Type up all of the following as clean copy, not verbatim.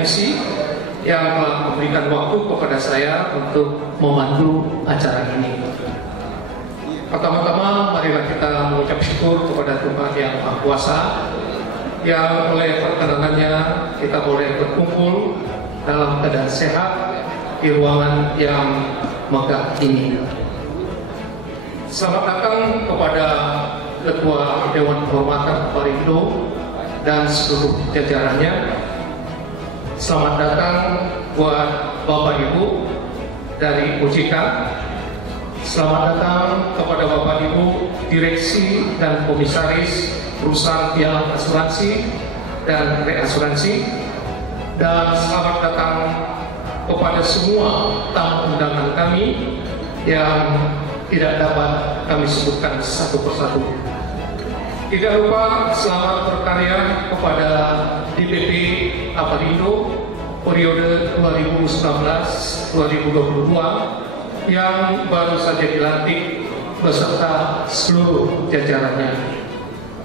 MC yang telah memberikan waktu kepada saya untuk memandu acara ini. Pertama-tama marilah kita mengucap syukur kepada Tuhan Yang Maha Kuasa yang oleh perkenanannya kita boleh berkumpul dalam keadaan sehat di ruangan yang megah ini. Selamat datang kepada Ketua Dewan Kehormatan Parindo dan seluruh jajarannya. Selamat datang buat Bapak Ibu dari OJK. Selamat datang kepada Bapak Ibu Direksi dan Komisaris Perusahaan Piala Asuransi dan Reasuransi. Dan selamat datang kepada semua tamu undangan kami yang tidak dapat kami sebutkan satu persatu. Tidak lupa selamat berkarya kepada DPP Aparindo periode 2019-2022 yang baru saja dilantik beserta seluruh jajarannya.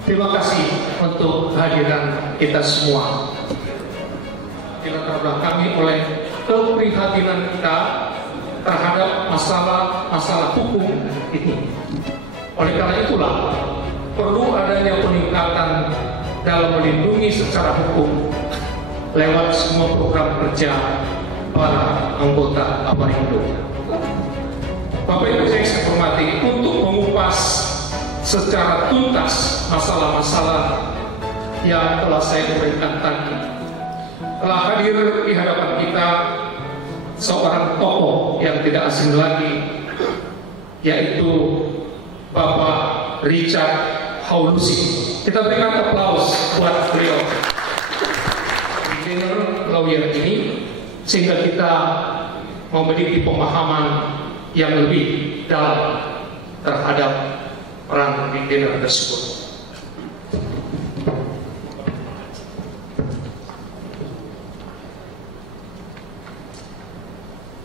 Terima kasih untuk kehadiran kita semua. Dilatar belakangi oleh keprihatinan kita terhadap masalah hukum ini. Oleh karena itulah perlu adanya peningkatan dalam melindungi secara hukum lewat semua program kerja para anggota Aparindo. Bapak Ibu yang saya hormati, untuk mengupas secara tuntas masalah-masalah yang telah saya uraikan tadi, telah hadir di hadapan kita seorang tokoh yang tidak asing lagi, yaitu Bapak Richard Haulusi. Kita berikan aplaus buat beliau, retainer lawyer ini, sehingga kita memiliki pemahaman yang lebih dalam terhadap peran retainer tersebut.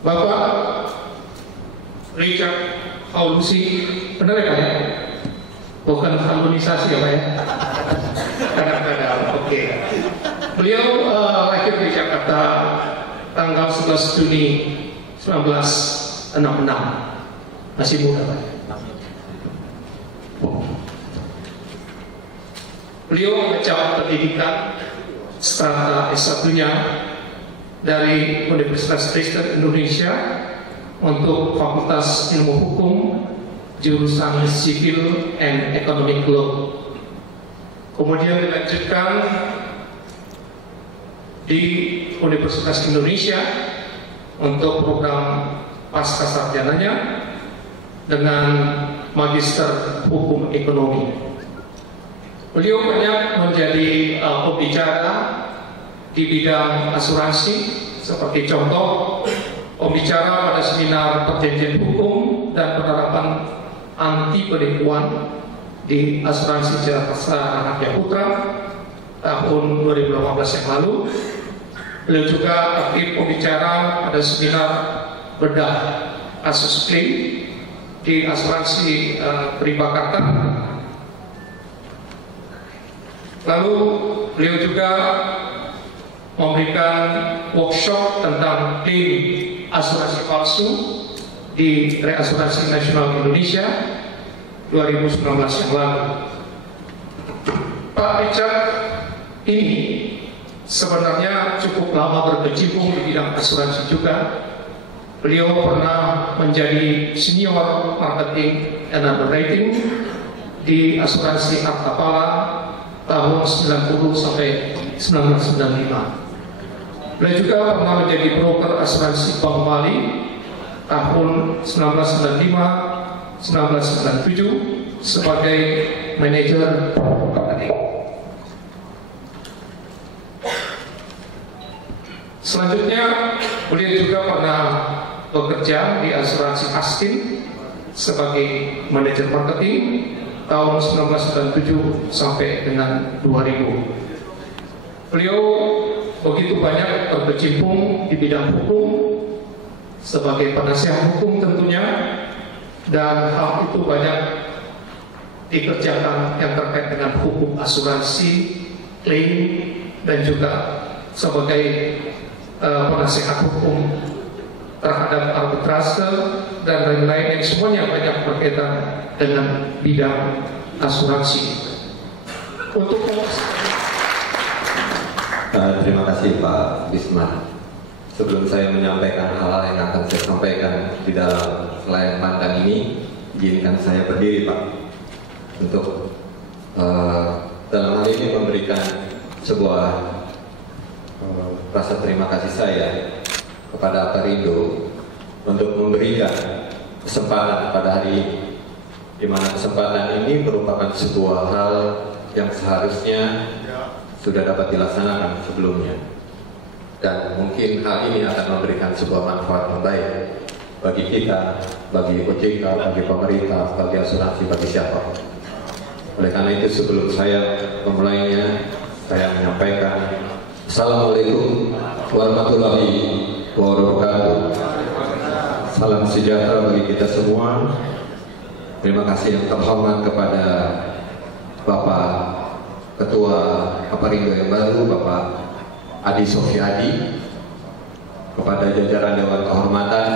Bapak Richard Haulusi, benar ya Pak ya? Bukan harmonisasi ya Pak ya? Kadang-kadang, oke. Beliau lahir di Jakarta tanggal 11 Juni 1966. Masih muda Pak. Beliau mengejar pendidikan strata S1-nya dari Universitas Kristen Indonesia untuk Fakultas Ilmu Hukum jurusan Civil and Economic Law. Kemudian dilanjutkan di Universitas Indonesia untuk program pascasarjananya dengan Magister Hukum Ekonomi. Beliau banyak menjadi pembicara di bidang asuransi, seperti contoh pembicara pada seminar perjanjian hukum dan penerapan anti penipuan di asuransi Jakarta Rakyat Putra tahun 2018 yang lalu. Beliau juga aktif pembicara pada seminar bedah kasus klaim di asuransi Peribakarta. Lalu beliau juga memberikan workshop tentang klaim asuransi palsu di Reasuransi Nasional Indonesia 2019 yang lalu. Pak Richard ini sebenarnya cukup lama berkecimpung di bidang asuransi juga. Beliau pernah menjadi senior marketing and underwriting di asuransi Artapala tahun 90 sampai 1995. Beliau juga pernah menjadi broker asuransi Bank Bali tahun 1995-1997 sebagai manajer marketing. Selanjutnya, beliau juga pernah bekerja di asuransi Astin sebagai manajer marketing tahun 1997 sampai dengan 2000. Beliau begitu banyak berkecimpung di bidang hukum sebagai penasihat hukum tentunya, dan hal itu banyak dikerjakan yang terkait dengan hukum asuransi, klaim, dan juga sebagai penasihat hukum terhadap arbitrase dan lain-lain yang semuanya banyak berkaitan dengan bidang asuransi. Untuk terima kasih Pak Bisman. Sebelum saya menyampaikan hal-hal yang akan saya sampaikan di dalam layar pandang ini, izinkan saya berdiri Pak untuk dalam hal ini memberikan sebuah rasa terima kasih saya kepada Aparindo untuk memberikan kesempatan pada hari ini, di mana kesempatan ini merupakan sebuah hal yang seharusnya sudah dapat dilaksanakan sebelumnya, dan mungkin hal ini akan memberikan sebuah manfaat yang baik bagi kita, bagi OJK, bagi pemerintah, bagi asuransi, bagi siapa. Oleh karena itu sebelum saya memulainya, saya menyampaikan Assalamualaikum warahmatullahi wabarakatuh. Salam sejahtera bagi kita semua. Terima kasih yang terhormat kepada Bapak Ketua Aparindo yang baru, Bapak Adi Sofyadi, kepada jajaran Dewan Kehormatan,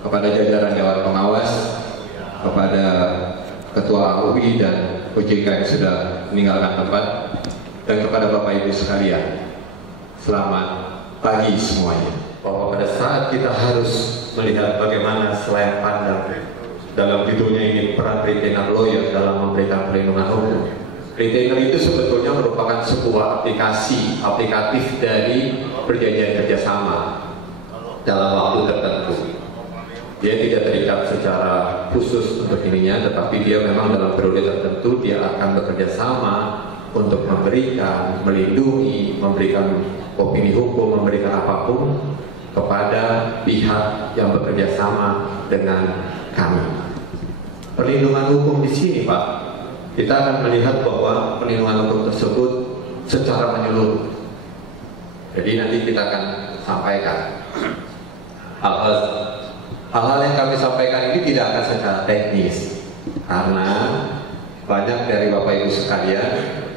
kepada jajaran Dewan Pengawas, kepada Ketua AUI dan OJK yang sudah meninggalkan tempat, dan kepada Bapak Ibu sekalian. Selamat pagi semuanya. Bahwa pada saat kita harus melihat bagaimana selain pandang dalam judulnya ini peran retainer lawyer dalam memberikan perlindungan hukum. Retainer itu sebetulnya merupakan sebuah aplikatif dari perjanjian kerjasama dalam waktu tertentu. Dia tidak terikat secara khusus untuk ininya, tetapi dia memang dalam periode tertentu dia akan bekerja sama untuk memberikan, melindungi, memberikan opini hukum, memberikan apapun kepada pihak yang bekerja sama dengan kami. Perlindungan hukum di sini, Pak, kita akan melihat bahwa perlindungan hukum tersebut secara menyeluruh. Jadi nanti kita akan sampaikan hal-hal yang kami sampaikan ini tidak akan secara teknis, karena banyak dari Bapak Ibu sekalian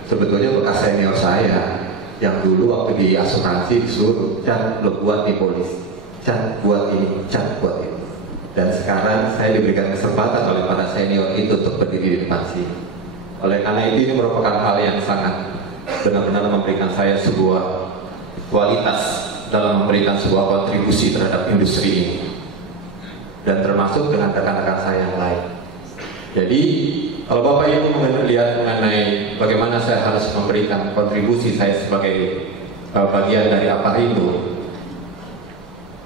sebetulnya bekas senior saya yang dulu waktu di asuransi disuruh cat lo buat di polis, cat buat ini, cat buat itu. Dan sekarang saya diberikan kesempatan oleh para senior itu untuk berdiri di depan sini. Oleh karena itu ini merupakan hal yang sangat benar-benar memberikan saya sebuah kualitas dalam memberikan sebuah kontribusi terhadap industri ini, dan termasuk dengan rekan-rekan saya yang lain. Jadi kalau Bapak Ibu melihat mengenai bagaimana saya harus memberikan kontribusi saya sebagai bagian dari Aparindo,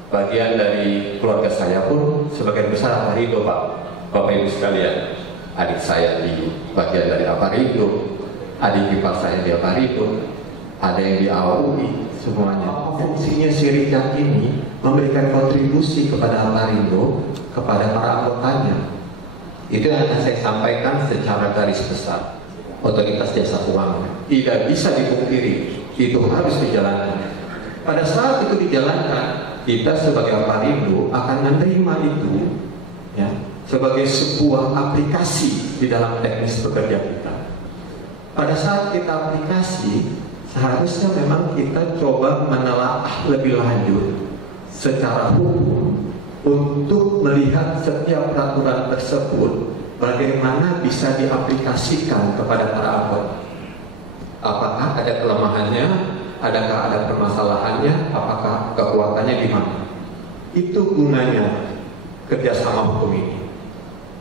bagian dari keluarga saya pun sebagian besar Aparindo, Pak. Bapak Ibu sekalian, adik saya di bagian dari Aparindo, adik ipar saya di Aparindo, ada yang di AUI, semuanya. Fungsinya si Richard ini memberikan kontribusi kepada Aparindo, kepada para anggotanya. Itu yang akan saya sampaikan secara garis besar. Otoritas jasa keuangan tidak bisa dipungkiri, itu harus dijalankan. Pada saat itu dijalankan, kita sebagai Aparindo akan menerima itu ya, sebagai sebuah aplikasi di dalam teknis bekerja kita. Pada saat kita aplikasi, seharusnya memang kita coba menelaah lebih lanjut secara hukum untuk melihat setiap peraturan tersebut bagaimana bisa diaplikasikan kepada para anggota. Apakah ada kelemahannya, adakah ada permasalahannya, apakah kekuatannya di mana? Itu gunanya kerjasama hukum ini.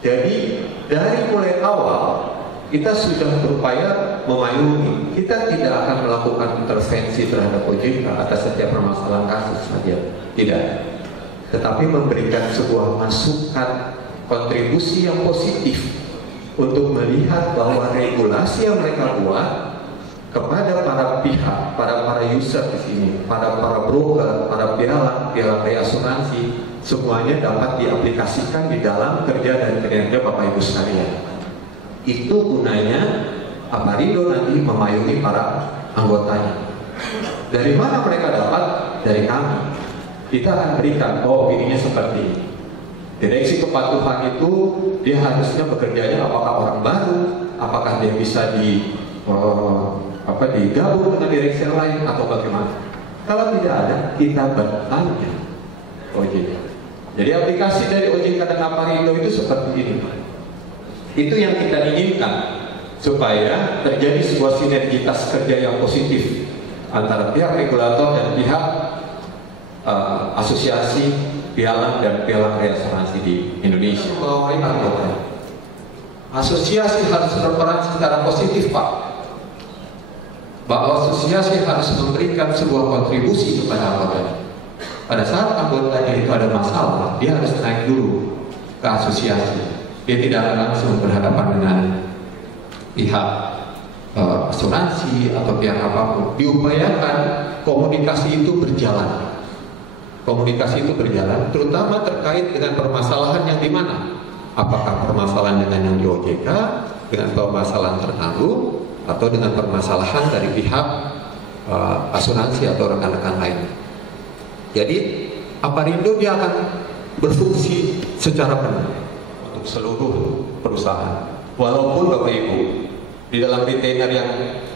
Jadi dari mulai awal kita sudah berupaya memayungi. Kita tidak akan melakukan intervensi terhadap OJK atas setiap permasalahan kasus saja, tidak. Tetapi memberikan sebuah masukan, kontribusi yang positif untuk melihat bahwa regulasi yang mereka buat kepada para pihak, para user di sini, para broker, para piala asuransi, semuanya dapat diaplikasikan di dalam kerja dan kinerja Bapak Ibu sekalian. Itu gunanya Aparindo nanti memayungi para anggotanya. Dari mana mereka dapat? Dari kami. Kita akan berikan, oh ininya seperti ini. Direksi kepatuhan itu dia harusnya bekerjanya apakah orang baru, apakah dia bisa digabung dengan direksi yang lain atau bagaimana. Kalau tidak ada, kita bertanya OJK. Jadi aplikasi dari OJK dan Aparindo itu seperti ini. Itu yang kita inginkan, supaya terjadi sebuah sinergitas kerja yang positif antara pihak regulator dan pihak asosiasi pialang dan pialang reasuransi di Indonesia. Asosiasi harus berperan secara positif, Pak. Bahwa asosiasi harus memberikan sebuah kontribusi kepada anggotanya. Pada saat anggotanya itu ada masalah, dia harus naik dulu ke asosiasi. Dia tidak akan langsung berhadapan dengan pihak asuransi atau pihak apapun. Diupayakan komunikasi itu berjalan. Komunikasi itu berjalan, terutama terkait dengan permasalahan yang di mana. Apakah permasalahan dengan yang di OJK, dengan permasalahan tertanggung, atau dengan permasalahan dari pihak asuransi atau rekan-rekan lain. Jadi Aparindo dia akan berfungsi secara penuh untuk seluruh perusahaan. Walaupun Bapak Ibu di dalam retainer yang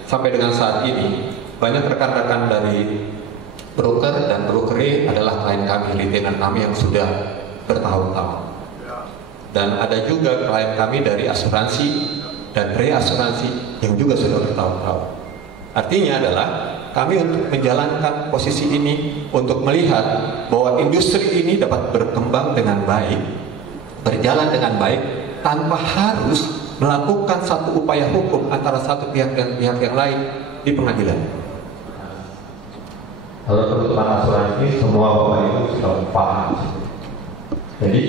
sampai dengan saat ini banyak rekan-rekan dari broker dan broker adalah klien kami, retainer kami yang sudah bertahun-tahun. Dan ada juga klien kami dari asuransi dan reasuransi yang juga sudah bertahun-tahun. Artinya adalah kami untuk menjalankan posisi ini untuk melihat bahwa industri ini dapat berkembang dengan baik, berjalan dengan baik tanpa harus melakukan satu upaya hukum antara satu pihak dan pihak yang lain di pengadilan. Kalau penutupan asuransi semua Bapak Ibu sudah paham. Jadi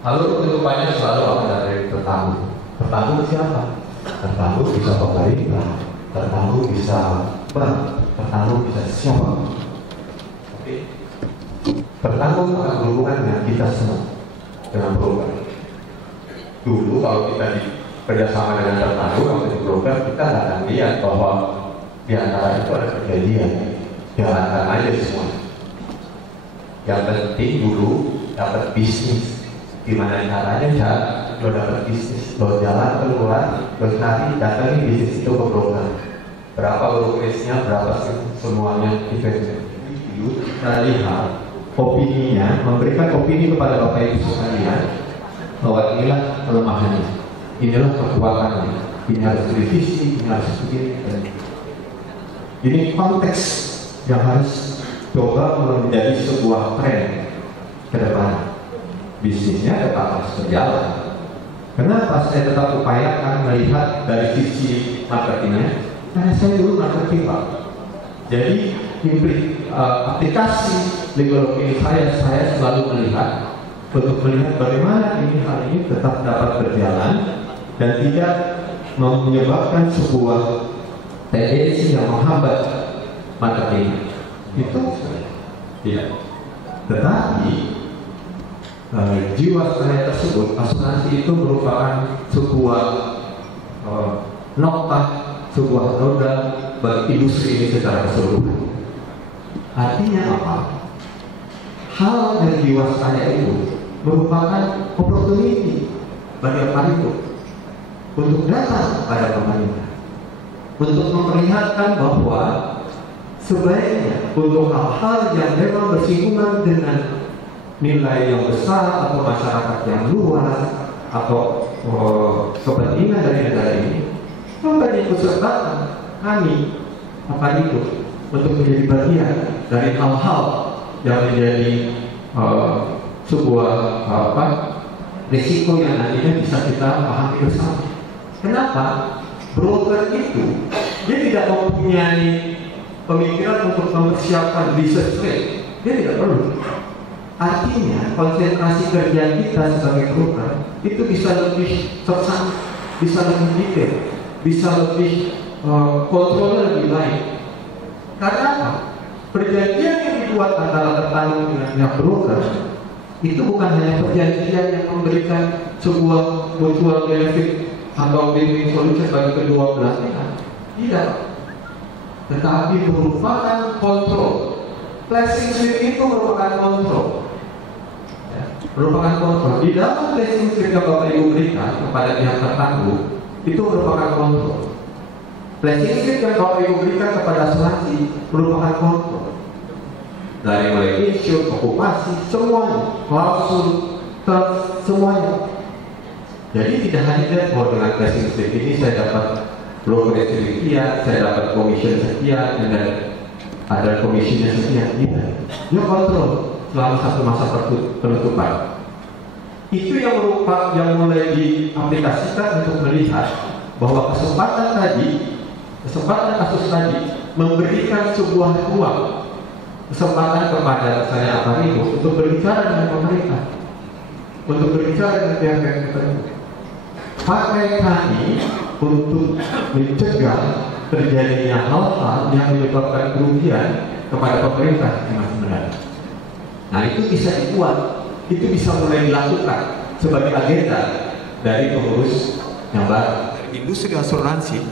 alur penutupannya selalu ada dari tertanggung. Tertanggung siapa? Tertanggung bisa pemerintah, tertanggung bisa bank, tertanggung bisa siapa? Oke. Tertanggung akan berhubungan dengan kita semua, dengan broker. Dulu kalau kita kerjasama dengan tertanggung atau di broker, kita akan lihat bahwa di antara itu ada kejadian. Jalankan aja semua. Yang penting dulu dapat bisnis. Gimana caranya lo dapat bisnis, lo jalan keluar, lo cari datangin bisnis itu ke broker. Berapa brokerage-nya, berapa semuanya eventnya. Kita lihat opininya, memberikan opini kepada Bapak Ibu sekalian bahwa inilah kelemahannya, inilah kekuatannya, ini harus direvisi, ini harus begini. Ini konteks yang harus coba menjadi sebuah tren ke depan. Bisnisnya tetap harus berjalan. Kenapa saya tetap upayakan melihat dari sisi marketingnya? Karena saya dulu marketing, Pak. Jadi aplikasi legal opinion saya selalu melihat untuk melihat bagaimana hal ini tetap dapat berjalan dan tidak menyebabkan sebuah tendensi yang menghambat marketing. Itu tidak. Tetapi jiwasraya tersebut, asuransi itu merupakan sebuah nokta, sebuah roda bagi industri ini secara keseluruhan. Artinya apa? Hal dari jiwasraya itu merupakan opportunity bagi Aparindo untuk datang pada pemerintah, untuk memperlihatkan bahwa sebaiknya untuk hal-hal yang memang bersinggungan dengan nilai yang besar atau masyarakat yang luas atau kepentingan dari negara ini, maka diikutsertakan kami Aparindo untuk menjadi bagian dari hal-hal yang menjadi sebuah risiko yang nantinya bisa kita pahami bersama. Kenapa? Broker itu dia tidak mempunyai pemikiran untuk mempersiapkan research rate, dia tidak perlu. Artinya konsentrasi kerja kita sebagai broker itu bisa lebih tersang, bisa lebih detail, bisa lebih kontrolnya lebih baik. Karena apa? Perjanjian yang dibuat antara tertanggung dengan pihak broker itu bukan hanya perjanjian yang memberikan sebuah mutual benefit atau win-win solution bagi kedua belah pihak. Tidak. Tetapi merupakan kontrol. Placing slip itu merupakan kontrol. Ya, merupakan kontrol. Di dalam placing slip yang Bapak Ibu berikan kepada pihak tertanggung itu merupakan kontrol. Flashing slip yang Bapak Ibu berikan kepada asuransi merupakan kontrol dari mulai insur, okupasi, semuanya, klausul, semuanya. Jadi tidak hanya bahwa dengan flashing slip ini saya dapat brokerage sekian, saya dapat komisi sekian, dan ada komisinya sekian. Tidak, dia kontrol selama satu masa penutupan. Itu yang mulai diaplikasikan untuk melihat bahwa kesempatan kasus tadi memberikan sebuah ruang, kesempatan kepada saya Aparindo untuk berbicara dengan pemerintah, untuk berbicara dengan pihak-pihak tertentu. Pakai kami untuk mencegah terjadinya hal-hal yang menyebabkan kerugian kepada pemerintah yang masih mendatang. Nah, itu bisa dibuat, itu bisa mulai dilakukan sebagai agenda dari pengurus yang baru. Industri asuransi,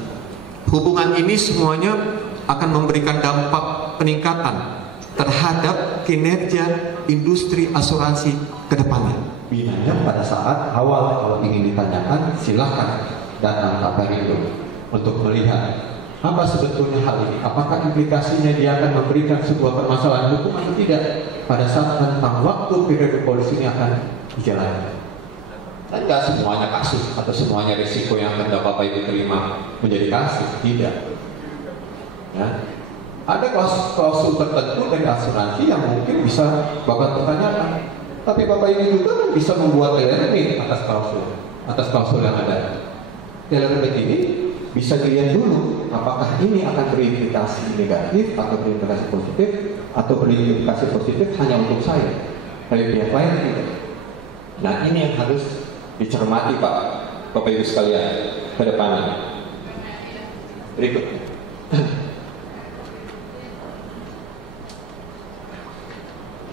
hubungan ini semuanya akan memberikan dampak peningkatan terhadap kinerja industri asuransi ke depannya. Binanya pada saat awal kalau ingin ditanyakan, silahkan datang ke Aparindo untuk melihat apa sebetulnya hal ini, apakah implikasinya dia akan memberikan sebuah permasalahan hukum atau tidak pada saat tentang waktu periode polisi ini akan dijalankan. Dan tidak semuanya kasus atau semuanya risiko yang akan Bapak Ibu terima menjadi kasus, tidak. Ya. Ada klausul tertentu dari asuransi yang mungkin bisa Bapak pertanyakan, tapi Bapak Ibu juga kan bisa membuat tailor-made atas klausul yang ada. Tailor-made ini bisa dilihat dulu apakah ini akan berimplikasi negatif atau berimplikasi positif, atau berimplikasi positif hanya untuk saya, tapi pihak lain tidak. Nah, ini yang harus dicermati Bapak Ibu sekalian ke depannya. Berikutnya.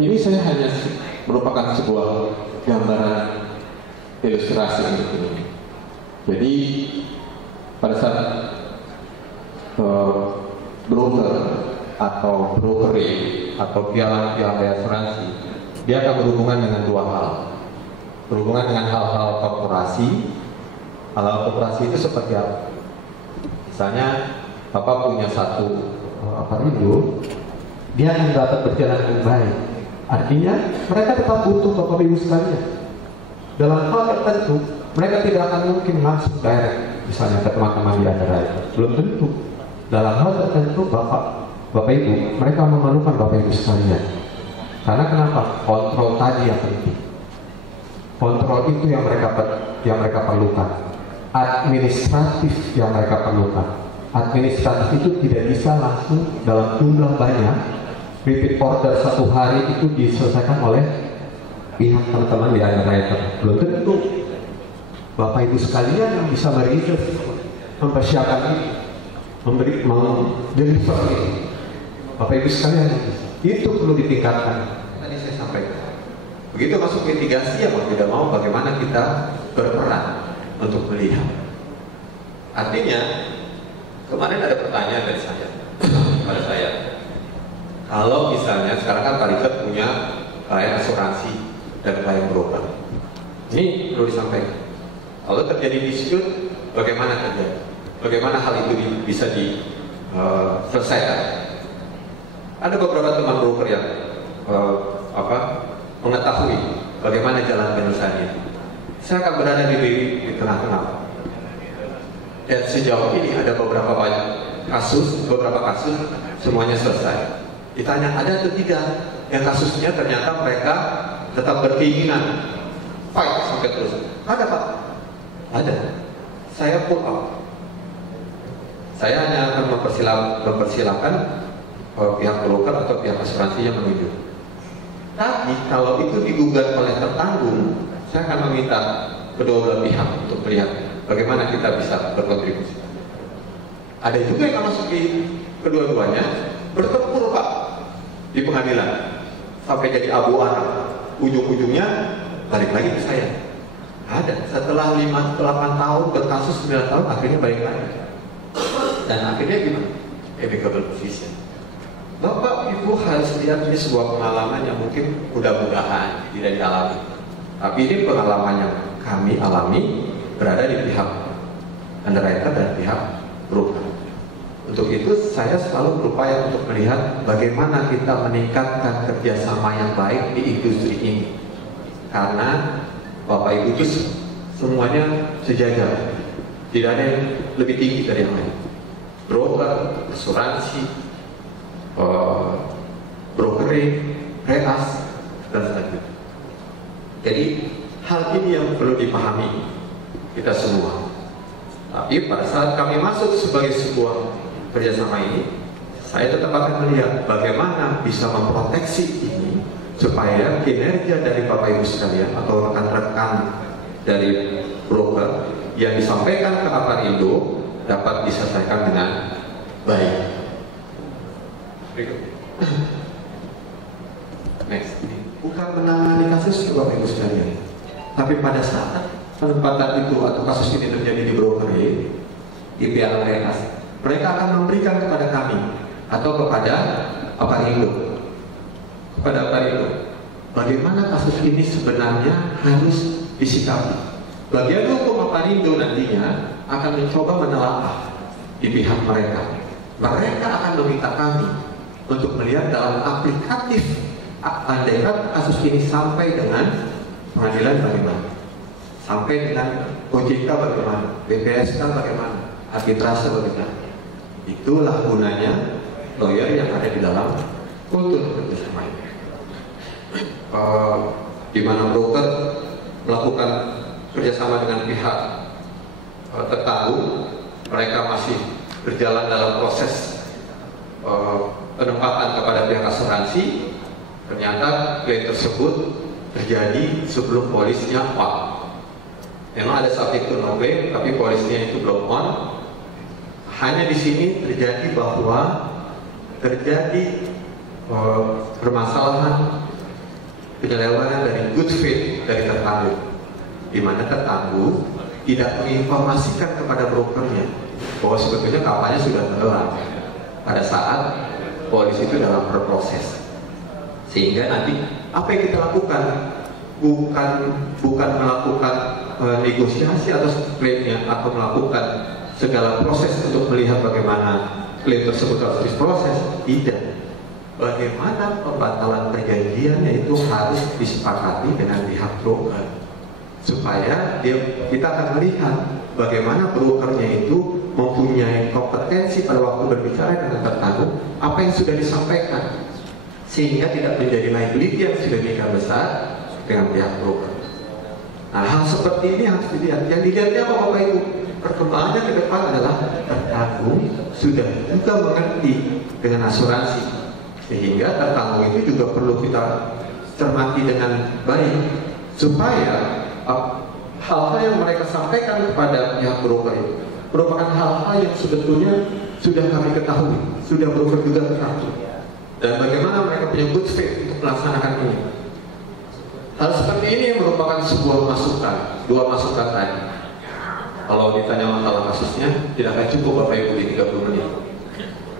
Ini saya hanya merupakan sebuah gambaran ilustrasi untuk ini. Jadi pada saat broker atau brokerage atau pialang-pialang asuransi, dia akan berhubungan dengan dua hal. Berhubungan dengan hal-hal korporasi. Hal-hal korporasi itu seperti apa? Misalnya Bapak punya satu Aparindo, dia akan dapat berjalan dengan baik. Artinya mereka tetap butuh Bapak Ibu sekalian. Dalam hal tertentu mereka tidak akan mungkin masuk direct, misalnya ke teman-teman di underwriter. Belum tentu. Dalam hal tertentu Bapak Ibu, mereka memerlukan Bapak Ibu sekalian. Karena kenapa? Kontrol tadi yang penting. Kontrol itu yang mereka perlukan. Administratif yang mereka perlukan. Administratif itu tidak bisa langsung dalam jumlah banyak. Repeat order satu hari itu diselesaikan oleh pihak teman-teman di underwriter. Belum tentu. Bapak Ibu sekalian yang bisa meriset, mempersiapkan ini, deliver ini. Bapak Ibu sekalian itu perlu ditingkatkan. Tadi saya sampaikan. Begitu masuk mitigasi, ya mau tidak mau bagaimana kita berperan untuk melihat. Artinya kemarin ada pertanyaan dari saya pada saya. Kalau misalnya sekarang kan Pak Richard punya klien asuransi dan klien broker, ini perlu disampaikan. Kalau terjadi dispute, bagaimana terjadi? Bagaimana hal itu bisa diselesaikan? Ada beberapa teman broker yang mengetahui bagaimana jalan penyelesaiannya. Saya akan berada di tengah-tengah. Dan sejauh ini ada beberapa kasus semuanya selesai. Ditanya ada atau tidak, yang kasusnya ternyata mereka tetap berkeinginan fight sampai terus. Ada Pak, ada. Saya pull out. Saya hanya akan mempersilahkan pihak broker atau pihak asuransi yang menuju. Tapi kalau itu digugat oleh tertanggung, saya akan meminta kedua belah pihak untuk melihat bagaimana kita bisa berkontribusi. Ada juga yang masuk di kedua-duanya bertempur Pak di pengadilan sampai jadi abu anak. Ujung-ujungnya balik lagi ke saya. Ada setelah 8 tahun berkasus 9 tahun akhirnya balik lagi. Dan akhirnya gimana? Amicable position. Bapak Ibu harus lihat ini sebuah pengalaman yang mungkin mudah-mudahan tidak dialami. Tapi ini pengalaman yang kami alami berada di pihak underwriter dan pihak broker. Untuk itu saya selalu berupaya untuk melihat bagaimana kita meningkatkan kerjasama yang baik di industri ini. Karena Bapak Ibu itu semuanya sejajar, tidak ada yang lebih tinggi dari yang lain. Broker, asuransi, brokering, reas, dan sebagainya. Jadi hal ini yang perlu dipahami kita semua. Tapi pada saat kami masuk sebagai sebuah kerjasama ini, saya tetap akan melihat bagaimana bisa memproteksi ini supaya kinerja dari Bapak Ibu sekalian atau rekan-rekan dari broker yang disampaikan ke Aparindo dapat diselesaikan dengan baik. Next. Bukan menangani kasus Bapak Ibu sekalian, tapi pada saat penempatan itu atau kasus ini terjadi di brokering, di pihak mereka akan memberikan kepada kami atau kepada Aparindo, bagaimana kasus ini sebenarnya harus disikapi. Bagian hukum Aparindo nantinya akan mencoba menelaah di pihak mereka. Mereka akan meminta kami untuk melihat dalam aplikatif andaikan kasus ini sampai dengan pengadilan bagaimana, sampai dengan OJK bagaimana, BPSK bagaimana, arbitrase bagaimana. Itulah gunanya lawyer yang ada di dalam kultur kerjasama ini. Di mana broker melakukan kerjasama dengan pihak tertentu, mereka masih berjalan dalam proses penempatan kepada pihak asuransi. Ternyata klaim tersebut terjadi sebelum polisnya on. Memang ada saat itu no claim, tapi polisnya itu belum on. Hanya di sini terjadi bahwa terjadi permasalahan penyelewengan dari good faith dari tertangguh, di mana tertangguh tidak menginformasikan kepada brokernya bahwa sebetulnya kapalnya sudah tenggelam pada saat polis itu dalam berproses. Sehingga nanti apa yang kita lakukan bukan melakukan negosiasi atas klaimnya atau melakukan segala proses untuk melihat bagaimana klaim tersebut harus diproses. Tidak. Bagaimana pembatalan perjanjiannya itu harus disepakati dengan pihak broker, supaya kita akan melihat bagaimana brokernya itu mempunyai kompetensi pada waktu berbicara dengan tertangguh apa yang sudah disampaikan, sehingga tidak menjadi liability yang sudah demikian besar dengan pihak broker. Nah, hal seperti ini harus dilihat. Yang dilihatnya apa Bapak Ibu? Perkembangannya ke depan adalah tertangguh sudah juga mengerti dengan asuransi, sehingga tertangguh itu juga perlu kita cermati dengan baik supaya hal-hal yang mereka sampaikan kepada pihak broker itu merupakan hal-hal yang sebetulnya sudah kami ketahui, sudah broker juga ketahui, dan bagaimana mereka punya good faith untuk melaksanakan ini. Hal seperti ini merupakan sebuah masukan, dua masukan tadi. Kalau ditanya masalah kasusnya, tidak akan cukup Bapak Ibu di 30 menit.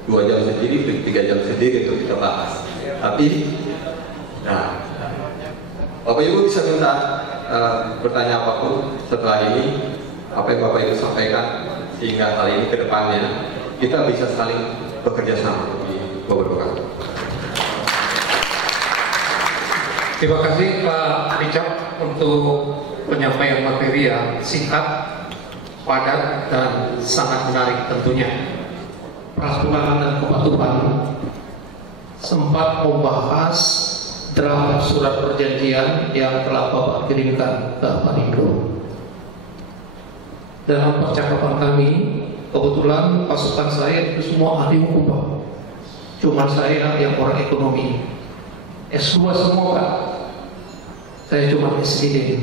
2 jam sendiri, 3 jam sendiri itu kita bahas. Tapi, nah, Bapak Ibu bisa minta bertanya apapun setelah ini, apa yang Bapak Ibu sampaikan, sehingga hal ini ke depannya kita bisa saling bekerja sama di beberapa kali. Terima kasih Pak Richard untuk penyampaian materi yang singkat, padat, dan sangat menarik tentunya. Prasunanan dan Kepatuhan sempat membahas draft surat perjanjian yang telah Bapak kirimkan ke Aparindo. Dalam percakapan kami, kebetulan pasukan saya itu semua ahli hukum Pak. Cuma saya yang orang ekonomi. S2 semua Pak. Saya cuma S3.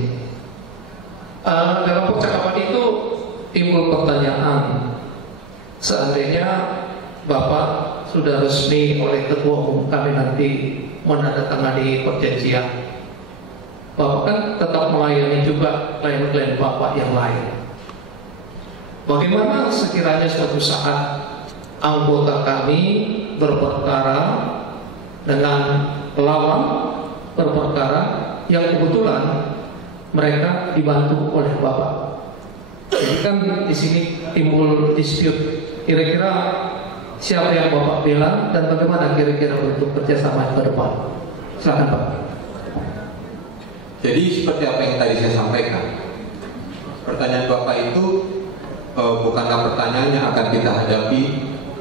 Dalam percakapan itu timbul pertanyaan, seandainya Bapak sudah resmi oleh Ketua Umum kami nanti menandatangani perjanjian, Bapak kan tetap melayani juga klien-klien Bapak yang lain. Bagaimana sekiranya suatu saat anggota kami berperkara dengan lawan berperkara yang kebetulan mereka dibantu oleh Bapak? Jadi kan di sini timbul dispute. Kira-kira siapa yang Bapak bilang dan bagaimana kira-kira untuk kerjasama ke depan? Silakan Pak. Jadi seperti apa yang tadi saya sampaikan, pertanyaan Bapak itu bukanlah pertanyaan yang akan kita hadapi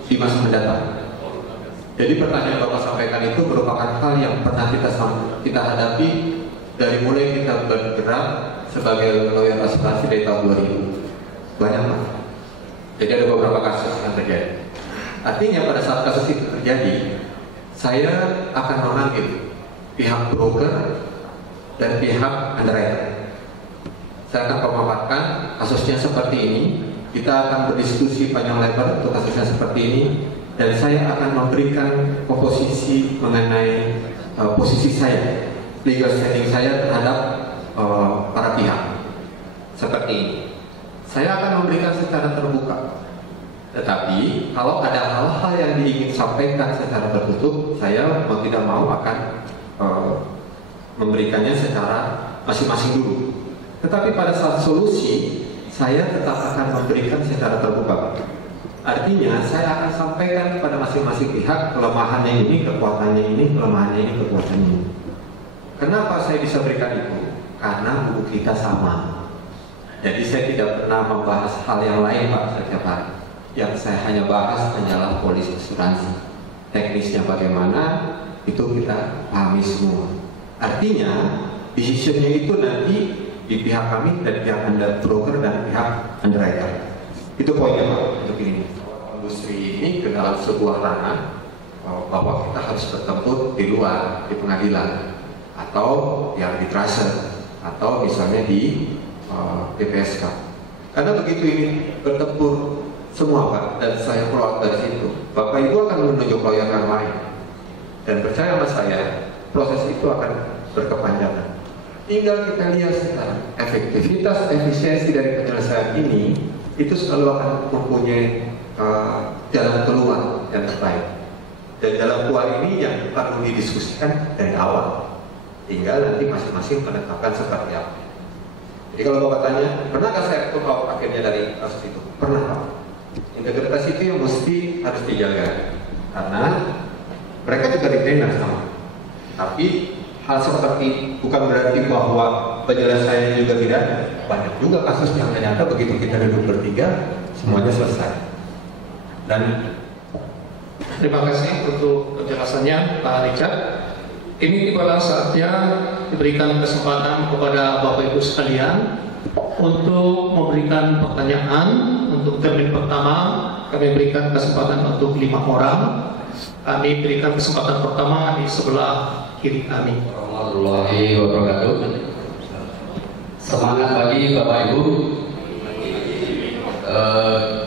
di masa mendatang. Jadi pertanyaan Bapak sampaikan itu merupakan hal yang pernah kita hadapi dari mulai kita bergerak sebagai lawyer asuransi dari tahun 2000. Banyak Pak. Jadi ada beberapa kasus yang terjadi. Artinya pada saat kasus itu terjadi, saya akan memanggil pihak broker dan pihak underwriter. Saya akan memaparkan kasusnya seperti ini. Kita akan berdiskusi panjang lebar untuk kasusnya seperti ini, dan saya akan memberikan komposisi mengenai posisi saya, legal standing saya terhadap para pihak. Seperti ini. Saya akan memberikan secara terbuka. Tetapi kalau ada hal-hal yang diingin sampaikan secara tertutup, saya mau tidak mau akan memberikannya secara masing-masing dulu. Tetapi pada saat solusi, saya tetap akan memberikan secara terbuka. Artinya saya akan sampaikan kepada masing-masing pihak kelemahannya ini, kekuatannya ini, kelemahannya ini, kekuatannya ini. Kenapa saya bisa berikan itu? Karena buku kita sama. Jadi saya tidak pernah membahas hal yang lain Pak setiap hari. Yang saya hanya bahas hanyalah polis asuransi. Teknisnya bagaimana, itu kita pahami semua. Artinya decisionnya itu nanti di pihak kami dan pihak broker dan pihak underwriter. Itu poinnya Pak untuk ini. Industri ini ke dalam sebuah ranah bahwa kita harus bertempur di luar, di pengadilan, atau di arbitrase, atau misalnya di PPSK. Karena begitu ini bertempur semua Pak, dan saya keluar dari situ, Bapak Ibu akan menunjuk lawyer yang lain. Dan percaya sama saya, proses itu akan berkepanjangan. Tinggal kita lihat sekarang, efektivitas, efisiensi dari penyelesaian ini itu selalu akan mempunyai jalan keluar yang terbaik. Dan jalan keluar ini yang perlu didiskusikan dari awal. Tinggal nanti masing-masing menetapkan seperti apa. Jadi kalau Bapak tanya, pernahkah saya keluar akhirnya dari kasus itu? Pernah Pak. Integritas itu yang mesti harus dijaga. Karena mereka juga retainer sama. Tapi hal seperti bukan berarti bahwa penyelesaiannya juga tidak ada. Banyak juga kasus yang ternyata begitu kita duduk bertiga, semuanya selesai. Dan terima kasih untuk penjelasannya Pak Richard. Ini tibalah saatnya diberikan kesempatan kepada Bapak Ibu sekalian untuk memberikan pertanyaan. Untuk termin pertama kami berikan kesempatan untuk 5 orang. Kami berikan kesempatan pertama di sebelah kiri kami. Warahmatullahi wabarakatuh. Semangat pagi Bapak Ibu.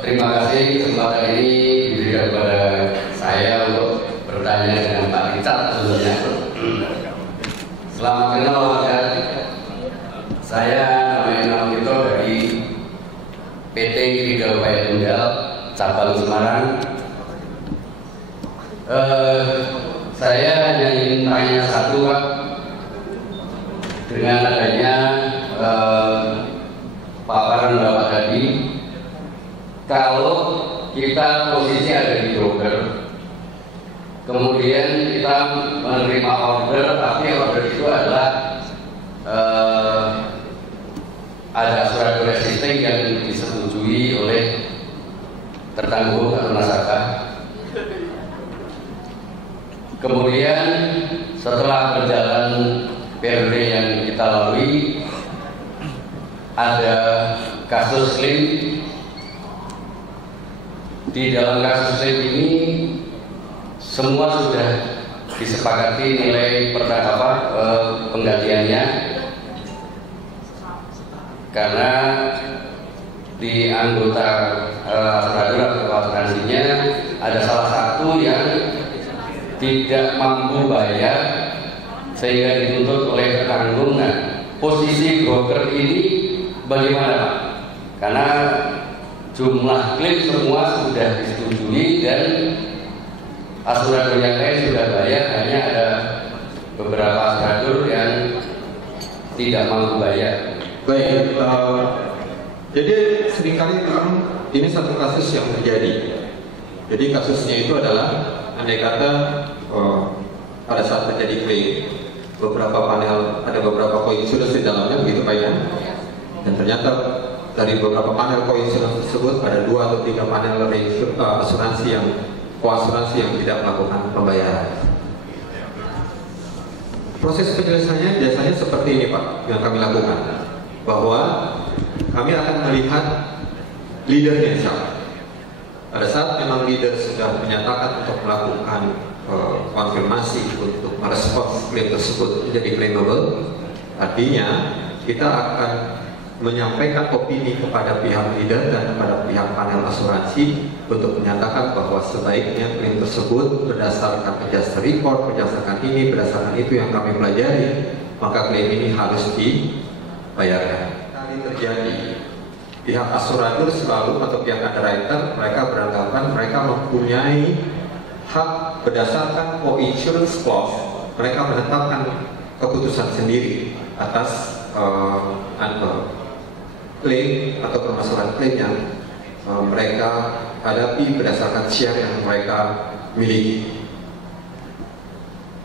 Terima kasih kesempatan ini diberikan kepada saya untuk bertanya dengan Pak Richard khususnya. Selamat kenal Pak. Saya namanya Nalito dari PT Krida Upaya Tunggal Cabang Semarang. Saya hanya ingin tanya satu Pak, dengan adanya paparan Bapak tadi, kalau kita posisi ada di broker, kemudian kita menerima order, tapi order itu adalah ada surat resisting yang disetujui oleh tertanggung atau nasabah. Kemudian setelah berjalan periode yang kita lalui, ada kasus klaim. Di dalam kasus klaim ini semua sudah disepakati nilai penggantiannya, karena di anggota peraturan asuransinya ada salah satu yang tidak mampu bayar sehingga dituntut oleh tanggung. Nah, posisi broker ini bagaimana Pak? Karena jumlah klaim semua sudah disetujui dan asuransi yang lain sudah bayar, hanya ada beberapa asuransi yang tidak mampu bayar. baik, jadi seringkali memang ini satu kasus yang terjadi. Jadi kasusnya itu adalah andai kata pada saat terjadi klaim ada beberapa koinsurans di dalamnya, begitu Pak ya. Dan ternyata dari beberapa panel koinsurans tersebut ada 2 atau 3 panel asuransi yang tidak melakukan pembayaran. Proses penyelesaiannya biasanya seperti ini Pak, yang kami lakukan, bahwa kami akan melihat leadernya siapa. Pada saat memang leader sudah menyatakan untuk melakukan konfirmasi untuk merespons klaim tersebut menjadi claimable, artinya kita akan menyampaikan opini kepada pihak leader dan kepada pihak panel asuransi untuk menyatakan bahwa sebaiknya klaim tersebut berdasarkan adjuster report, berdasarkan itu yang kami pelajari, maka klaim ini harus dibayarkan. Kali terjadi, pihak asuradur selalu atau pihak underwriter mereka beranggapan mereka mempunyai hak berdasarkan co-insurance clause, mereka menetapkan keputusan sendiri atas klaim atau permasalahan klaim yang mereka hadapi berdasarkan share yang mereka miliki.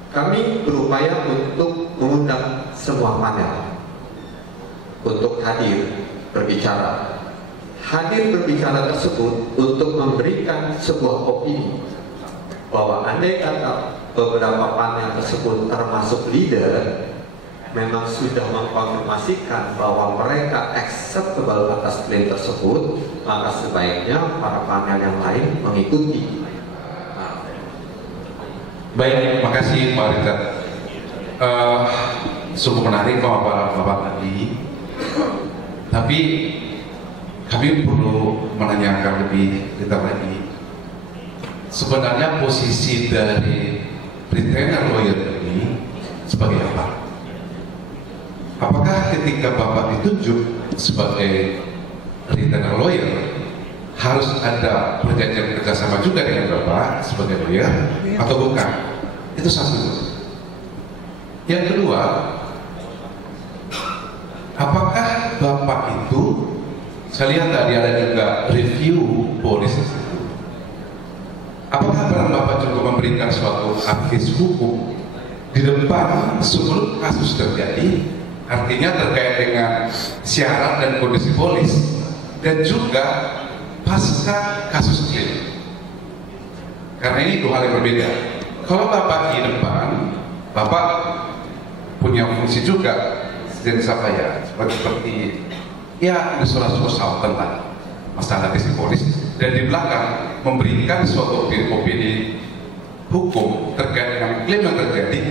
Kami berupaya untuk mengundang semua panel untuk hadir berbicara. Hadir berbicara tersebut untuk memberikan sebuah opini bahwa andai kata beberapa panel tersebut termasuk leader memang sudah mengkonfirmasikan bahwa mereka acceptable atas klaim tersebut, maka sebaiknya para panel yang lain mengikuti. Baik, terima kasih Pak Richard. Sungguh menarik Bapak tadi. Tapi kami perlu menanyakan lebih detail lagi. Sebenarnya posisi dari retainer lawyer ini sebagai apa? Apakah ketika Bapak ditunjuk sebagai retainer lawyer harus ada perjanjian kerjasama juga dengan Bapak sebagai lawyer atau bukan? Itu satu. Yang kedua, apakah Bapak itu, saya lihat tadi ada juga review polis, apakah peran Bapak juga memberikan suatu advice hukum di depan sebelum kasus terjadi? Artinya terkait dengan syarat dan kondisi polis dan juga pasca kasus klaim. Karena ini 2 hal yang berbeda. Kalau Bapak di depan, Bapak punya fungsi juga jasa ya seperti ya konsultan tentang masalah kondisi polis, dan di belakang memberikan suatu opini hukum terkait dengan klaim yang terjadi.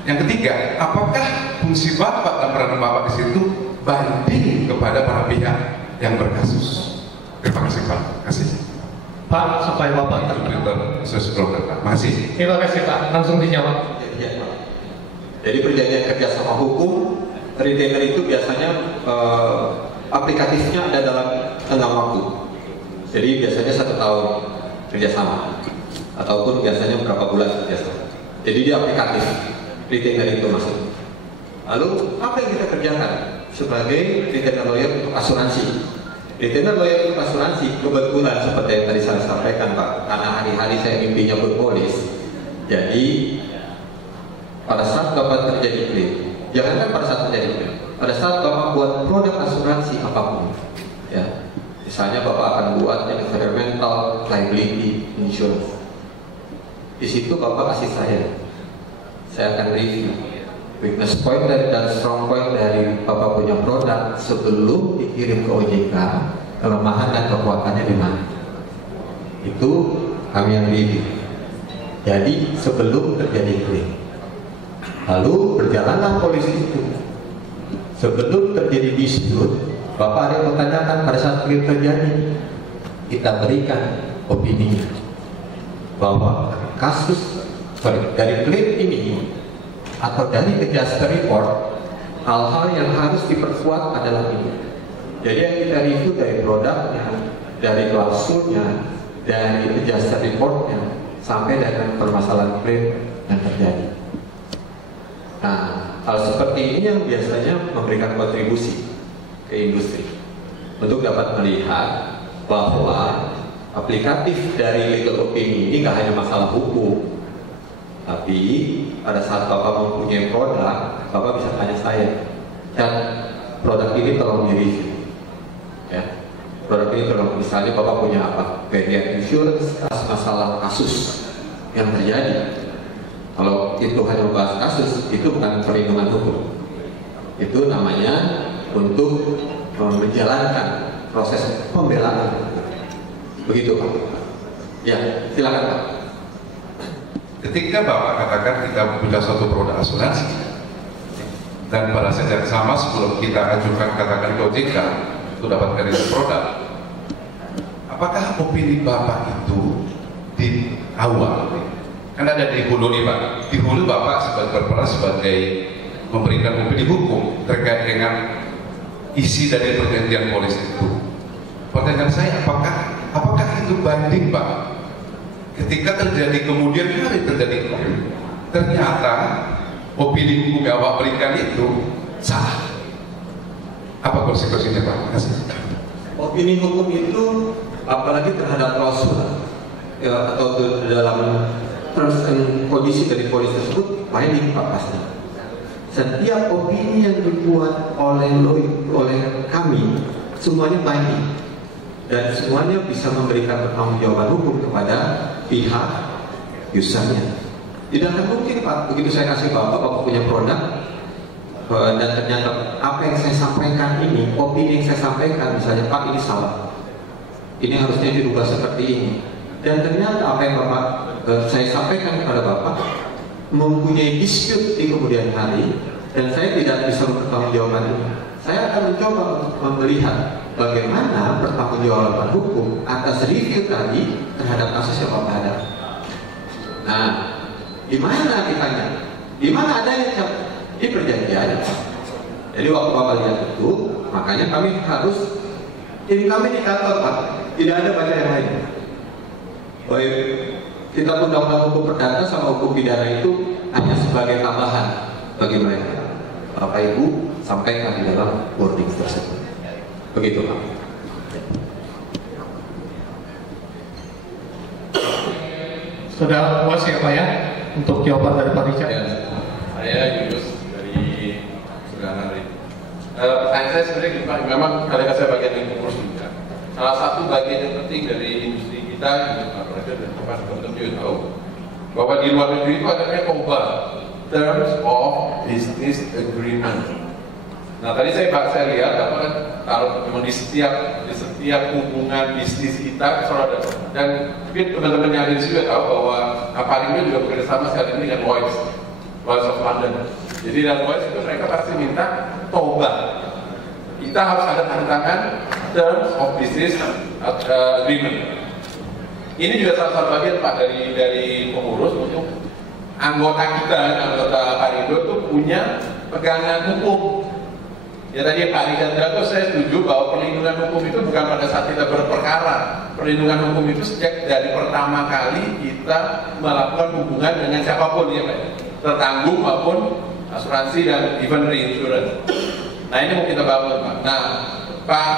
Yang ketiga, apakah fungsi Bapak dan peran Bapak di situ banding kepada para pihak yang berkasus? Terima kasih Pak. Terima kasih Pak, supaya Bapak terima kasih. Terima kasih Pak, langsung dijawab. Jadi perjanjian kerjasama hukum retainer itu biasanya aplikatifnya ada dalam tenggang waktu. Jadi biasanya 1 tahun kerjasama ataupun biasanya berapa bulan kerjasama. Jadi dia aplikatif. Retainer itu masuk. Lalu apa yang kita kerjakan sebagai retainer lawyer untuk asuransi? Retainer lawyer untuk asuransi kebetulan seperti yang tadi saya sampaikan Pak, karena hari-hari saya mimpinya berpolis. Jadi pada saat Bapak terjadi klaim, jangankan pada saat terjadi klaim, pada saat Bapak buat produk asuransi apapun, ya, misalnya Bapak akan buat environmental liability insurance. Di situ Bapak kasih saya akan review weakness point dan strong point dari Bapak punya produk sebelum dikirim ke OJK, kelemahan dan kekuatannya di mana. Itu kami yang review. Jadi sebelum terjadi klaim. Lalu berjalanlah polisi itu. Sebelum terjadi dispute, Bapak ada yang mempertanyakan pada saat klaim terjadi, kita berikan opini bahwa kasus dari klaim ini atau dari adjuster report, hal-hal yang harus diperkuat adalah ini. Jadi yang kita review dari produknya, dari klausulnya, dari adjuster reportnya, sampai dengan permasalahan klaim yang terjadi. Nah, hal seperti ini yang biasanya memberikan kontribusi ke industri untuk dapat melihat bahwa aplikatif dari legal opinion ini nggak hanya masalah hukum, tapi pada saat Bapak mempunyai produk, Bapak bisa tanya saya, dan produk ini tolong direview, ya. Produk ini tolong, misalnya Bapak punya apa? Barrier insurance, masalah kasus yang terjadi. Kalau itu hanya membahas kasus, itu bukan perlindungan hukum. Itu namanya untuk menjalankan proses pembelaan. Begitu Pak. Ya, silakan Pak. Ketika Bapak katakan kita punya suatu produk asuransi, dan pada saat yang sama sebelum kita ajukan katakan ke OJK untuk dapatkan itu produk, apakah opini Bapak itu di awal, kan ada di hulu nih Pak, di hulu Bapak berperan sebagai memberikan opini hukum terkait dengan isi dari perjanjian polis itu. Pertanyaan saya, apakah itu banding Pak? Ketika terjadi kemudian hari terjadi ternyata opini hukum yang Bapak berikan itu salah. Apa konsekuensinya Pak? Terima kasih. Opini hukum itu apalagi terhadap klausul ya, atau dalam terms and kondisi dari polis tersebut binding Pak pasti. Setiap opini yang dibuat oleh kami semuanya binding dan semuanya bisa memberikan pertanggungjawaban hukum kepada pihak usernya. Tidak akan mungkin Pak, begitu saya kasih Bapak punya produk dan ternyata apa yang saya sampaikan ini, opini yang saya sampaikan misalnya Pak ini salah, ini harusnya dirubah seperti ini, dan ternyata apa yang Bapak saya sampaikan kepada Bapak mempunyai dispute di kemudian hari dan saya tidak bisa mempertanggungjawabkan itu, saya akan mencoba untuk melihat bagaimana pertanggungjawaban hukum atas review tadi terhadap kasus yang Bapak hadapi. Nah, di mana ditanya? Di mana adanya di perjanjian? Jadi waktu Bapak lihat itu, makanya kami harus tim kami di kantor Pak, tidak ada baca yang lain. Baik, kita undang-undang hukum perdata sama hukum pidana itu hanya sebagai tambahan bagi mereka. Bapak Ibu sampaikan di dalam wording tersebut. Begitu Pak. Sudah puas ya Pak ya untuk jawaban dari Pak Richard? Ya, saya Yunus dari Suganari. Pertanyaan saya sebenarnya gini Pak, memang kali-kali saya bagian dari pengurus juga. Salah satu bagian yang penting dari industri kita, Pak Raja dan teman-teman juga tahu, bahwa di luar negeri itu adanya TOBA, Terms of Business Agreement. Nah tadi saya lihat apa kan, kalau memang di setiap hubungan bisnis kita selalu ada, dan mungkin teman-teman yang ada di sini juga tahu bahwa Aparindo juga bekerja sama sekali ini dengan Lloyd's of London. Jadi dalam Lloyd's itu mereka pasti minta TOBA. Kita harus ada tanda tangan Terms of Business Agreement. Ini juga salah satu bagian Pak dari pengurus untuk anggota kita, anggota Aparindo itu punya pegangan hukum. Ya tadi Pak Ridandra itu saya setuju bahwa perlindungan hukum itu bukan pada saat kita berperkara. Perlindungan hukum itu sejak dari pertama kali kita melakukan hubungan dengan siapapun ya Pak, tertanggung maupun asuransi dan even reinsurance. Nah ini mau kita bangun Pak. Nah Pak,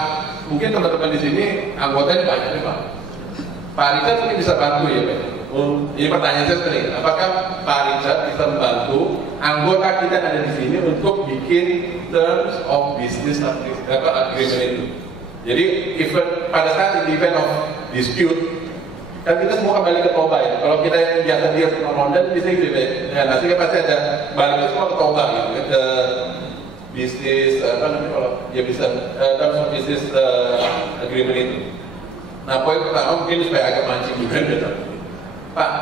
mungkin teman-teman di sini anggotanya banyak nih Pak. Pak Richard mungkin bisa bantu ya Pak. Ini pertanyaan saya sekali, apakah Pak Richard bisa membantu anggota kita yang ada di sini untuk bikin Terms of Business Agreement itu? Jadi pada saat event of dispute, kan kita semua kembali ke TOBA ya. Kalau kita yang biasa dia ke London, bisa gitu ya. Nah, nanti pasti ada balik semua ke TOBA gitu, ke bisnis apa namanya kalau dia bisa Terms of Business Agreement itu. Nah, poin pertama mungkin supaya agak mancing juga gitu. Pak,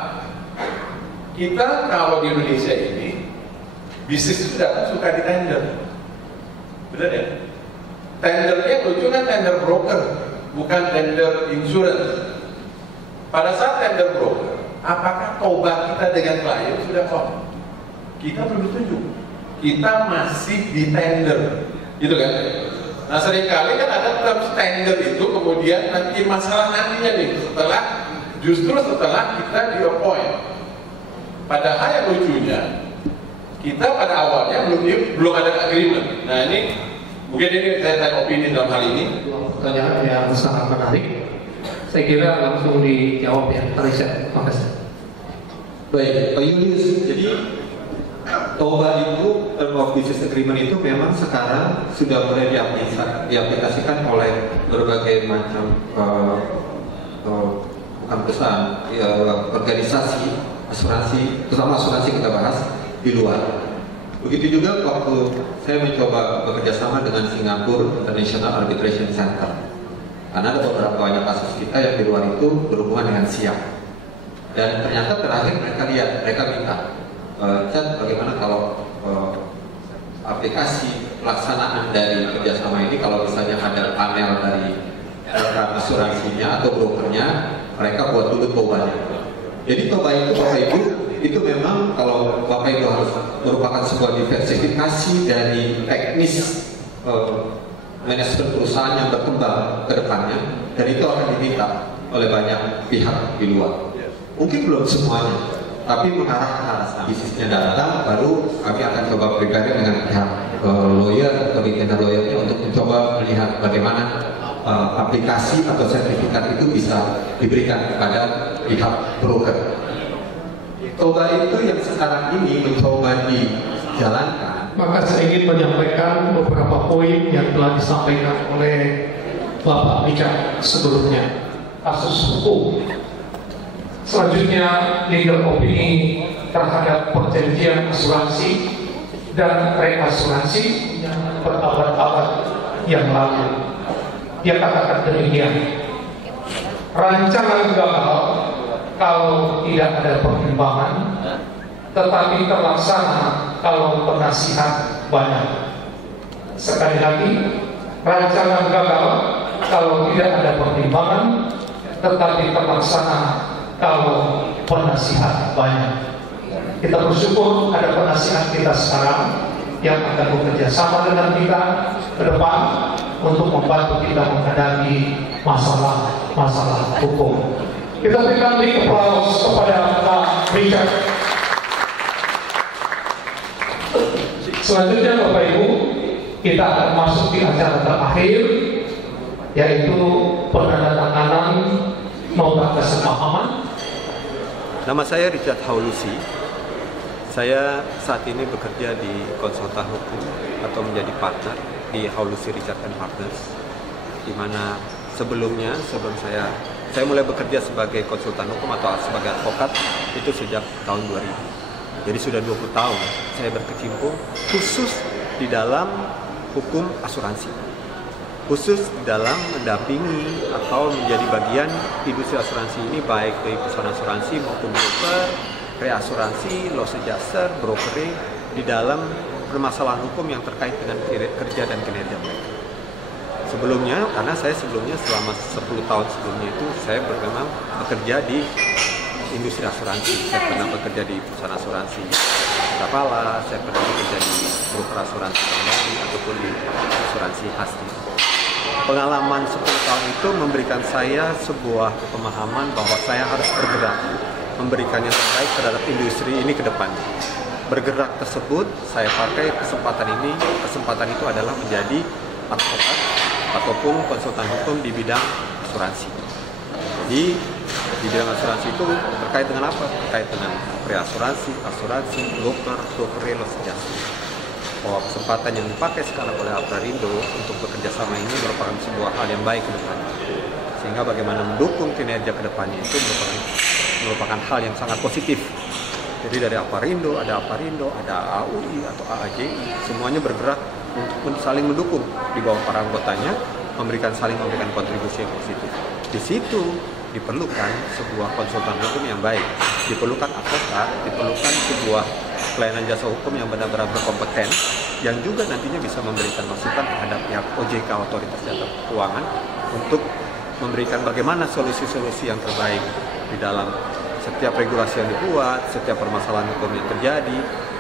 kita kalau di Indonesia ini bisnis itu datang suka di tender, benar ya? Tendernya lucu kan tender broker, bukan tender insurance. Pada saat tender broker, apakah TOBA kita dengan klien sudah firm? Kita belum setuju. Kita masih di tender, gitu kan? Nah seringkali kan ada terms tender itu kemudian nanti masalah nantinya nih justru setelah kita di appoint. Padahal yang lucunya kita pada awalnya belum ada agreement. Nah ini mungkin ini saya tanya opini dalam hal ini. Pertanyaan yang sangat menarik. Saya kira langsung dijawab ya, Pak Richard. Terima kasih. Baik, Pak Julius, jadi TOBA itu, Term of Business Agreement itu memang sekarang sudah mulai diaplikasikan oleh berbagai macam bukan perusahaan, organisasi, asuransi, terutama asuransi kita bahas di luar. Begitu juga waktu saya mencoba bekerja sama dengan Singapore International Arbitration Center. Karena ada beberapa banyak kasus kita yang di luar itu berhubungan dengan siap. Dan ternyata terakhir mereka minta, Chat, bagaimana kalau aplikasi pelaksanaan dari kerjasama ini, kalau misalnya ada panel dari asuransinya atau brokernya, mereka buat dulu TOBA-nya. Jadi TOBA itu Bapak Ibu, itu memang kalau Bapak Ibu harus merupakan sebuah diversifikasi dari teknis manajemen perusahaan yang berkembang ke depannya, dan itu akan diminta oleh banyak pihak di luar. Mungkin belum semuanya, tapi mengarah ke arah sana. Bisnisnya datang, baru kami akan coba prepare dengan pihak lawyer atau retainer lawyernya untuk mencoba melihat bagaimana aplikasi atau sertifikat itu bisa diberikan kepada pihak broker. TOBA itu yang sekarang ini mencoba dijalankan. Maka saya ingin menyampaikan beberapa poin yang telah disampaikan oleh Bapak Richard sebelumnya. Kasus hukum. Selanjutnya, legal opini terhadap perjanjian asuransi dan reasuransi yang berabad-abad yang lalu. Dia katakan demikian, rancangan gagal kalau tidak ada pertimbangan, tetapi terlaksana kalau penasihat banyak. Sekali lagi, rancangan gagal kalau tidak ada pertimbangan, tetapi terlaksana kalau penasihat banyak. Kita bersyukur ada penasihat kita sekarang yang akan bekerja sama dengan kita ke depan untuk membantu kita menghadapi masalah hukum. Kita berikan big applause kepada Pak Richard. Selanjutnya Bapak Ibu, kita akan masuk di acara terakhir, yaitu penandatanganan nota kesepahaman. Nama saya Richard Haulusi. Saya saat ini bekerja di konsultan hukum atau menjadi partner di Haulusi Richard & Partners, di mana sebelum saya mulai bekerja sebagai konsultan hukum atau sebagai advokat itu sejak tahun 2000. Jadi sudah 20 tahun saya berkecimpung khusus di dalam hukum asuransi, khusus dalam mendampingi atau menjadi bagian industri asuransi ini, baik dari perusahaan asuransi maupun broker, reasuransi, loss adjuster, brokering, di dalam permasalahan hukum yang terkait dengan kerja dan kinerja mereka. Sebelumnya, karena saya sebelumnya selama 10 tahun sebelumnya itu saya memang bekerja di industri asuransi. Saya pernah bekerja di perusahaan asuransi Rapala, saya pernah bekerja di broker asuransi Kembali ataupun di asuransi Hasti. Pengalaman 10 tahun itu memberikan saya sebuah pemahaman bahwa saya harus bergerak, memberikan yang terbaik terhadap industri ini ke depan. Bergerak tersebut, saya pakai kesempatan itu adalah menjadi advokat ataupun konsultan hukum di bidang asuransi. Jadi, di bidang asuransi itu terkait dengan apa? Terkait dengan reasuransi, asuransi, broker, loss adjuster. Bahwa kesempatan yang dipakai sekarang oleh Aprarindo untuk bekerja sama ini merupakan sebuah hal yang baik ke depan. Sehingga bagaimana mendukung kinerja ke depannya itu merupakan hal yang sangat positif. Jadi dari Aprarindo, ada AUI atau AAJI, semuanya bergerak untuk saling mendukung di bawah para anggotanya, saling memberikan kontribusi yang positif. Di situ diperlukan sebuah konsultan hukum yang baik, diperlukan advokat, diperlukan sebuah pelayanan jasa hukum yang benar-benar berkompeten, yang juga nantinya bisa memberikan masukan terhadap pihak OJK, Otoritas Jasa Keuangan, untuk memberikan bagaimana solusi-solusi yang terbaik di dalam setiap regulasi yang dibuat, setiap permasalahan hukum yang terjadi,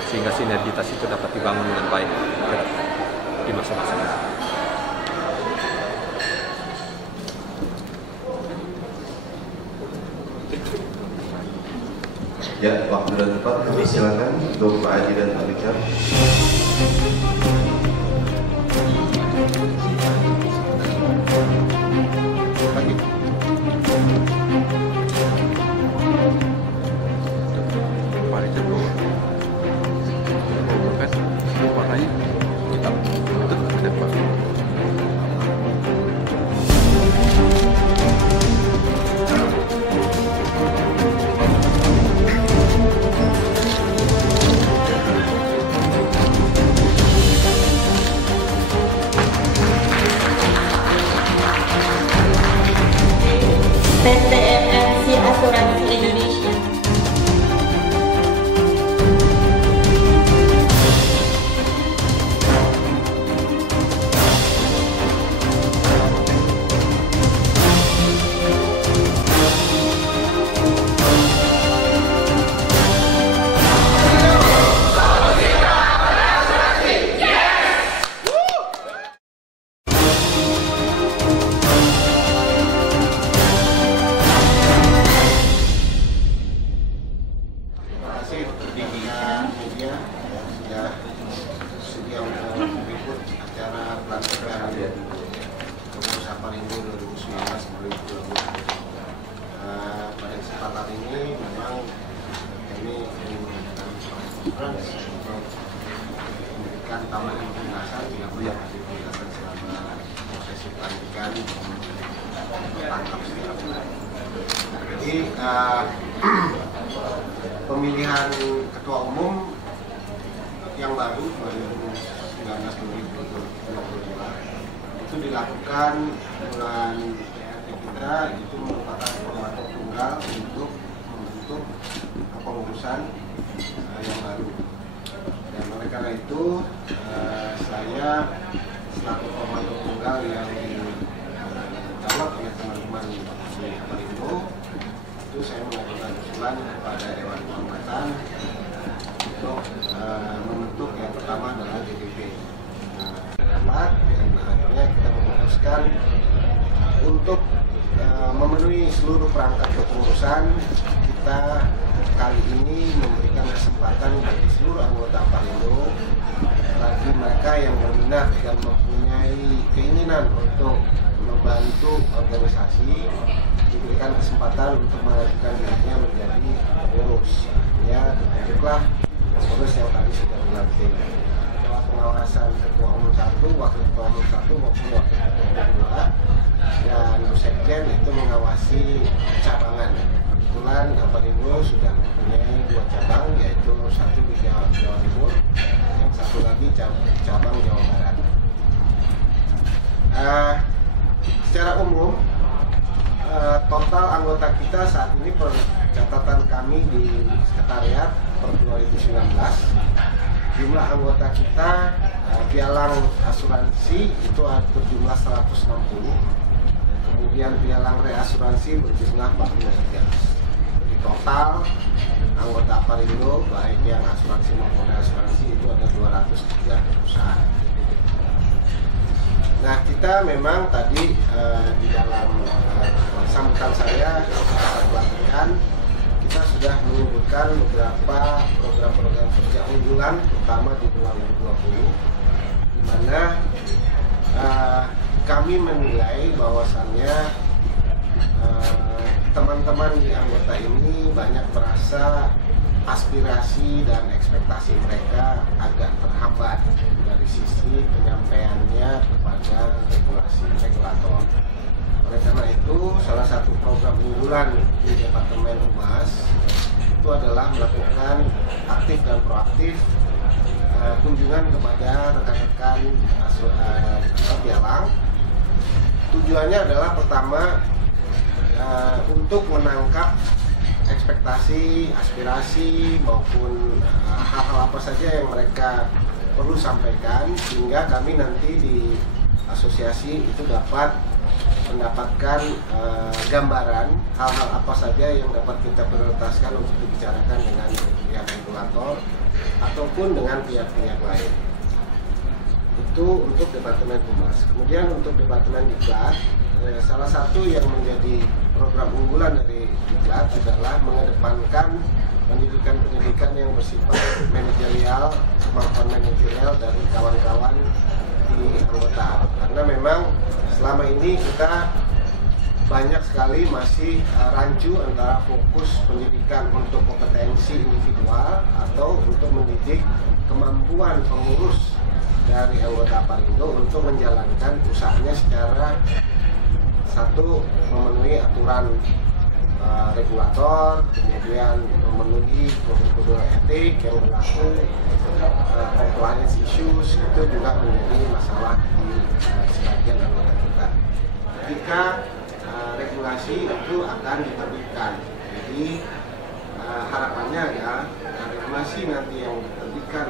sehingga sinergitas itu dapat dibangun dengan baik di masa-masa ini. Ya, waktu dan tempat kami silakan untuk Pak Haji dan Pak Richard. acara pelantikan Pengurus Aparindo 2019-2020. Pada kesempatan ini memang kami ingin memberikan untuk memberikan tambahan penjelasan yang dilakukan selama prosesi pelantikan tertangkap setiap bulan. Jadi pemilihan ketua umum yang baru 2019-2022 itu dilakukan bulan kita itu merupakan formatur tunggal untuk membentuk kepengurusan yang baru. Dan oleh karena itu saya selaku formatur tunggal yang dijawab oleh teman-teman di Aparindo itu saya mengajukan usulan kepada Dewan Kehormatan untuk membentuk yang pertama adalah DPP. Dan akhirnya kita memutuskan untuk memenuhi seluruh perangkat kepengurusan. Kita kali ini memberikan kesempatan bagi seluruh anggota Aparindo, bagi mereka yang berminat dan mempunyai keinginan untuk membantu organisasi, diberikan kesempatan untuk mengajukan dirinya menjadi pengurus. Ya, ditunjuklah pengurus yang tadi sudah dilantik. Dalam pengawasan ketua umum 1, wakil ketua umum 1 maupun wakil ketua umum 2, dan sekjen itu mengawasi cabangan. Kebetulan Aparindo sudah mempunyai 2 cabang, yaitu satu di Jawa Timur, yang satu lagi cabang Jawa Barat. Secara umum total anggota kita saat ini per catatan kami di sekretariat per 2019, jumlah anggota kita pialang asuransi itu berjumlah 160, kemudian pialang reasuransi berjumlah 43. Jadi total anggota Aparindo baik yang asuransi maupun reasuransi itu ada 203 perusahaan. Nah, kita memang tadi di dalam sambutan saya saat pelantikan kita sudah menyebutkan beberapa program-program kerja unggulan terutama di 2020, di mana kami menilai bahwasannya teman-teman di anggota ini banyak merasa aspirasi dan ekspektasi mereka agak terhambat dari sisi penyampaiannya kepada regulasi regulator. Oleh karena itu, salah satu program unggulan di Departemen Humas itu adalah melakukan aktif dan proaktif kunjungan kepada rekan-rekan pialang. Tujuannya adalah pertama untuk menangkap ekspektasi, aspirasi maupun hal-hal apa saja yang mereka perlu sampaikan, sehingga kami nanti di asosiasi itu dapat mendapatkan gambaran hal-hal apa saja yang dapat kita prioritaskan untuk dibicarakan dengan pihak regulator ataupun dengan pihak-pihak lain. Itu untuk Departemen Humas. Kemudian untuk Departemen Diklat, salah satu yang menjadi program unggulan dari Diklat adalah mengedepankan pendidikan-pendidikan yang bersifat manajerial, kemampuan manajerial dari kawan-kawan di anggota. Karena memang selama ini kita banyak sekali masih rancu antara fokus pendidikan untuk kompetensi individual atau untuk mendidik kemampuan pengurus dari anggota Aparindo untuk menjalankan usahanya secara satu memenuhi aturan regulator, kemudian memenuhi kode-kode etik yang berlaku, compliance issues itu juga menjadi masalah di sebagian anggota kita. Ketika regulasi itu akan diterbitkan, jadi harapannya adalah regulasi nanti yang diterbitkan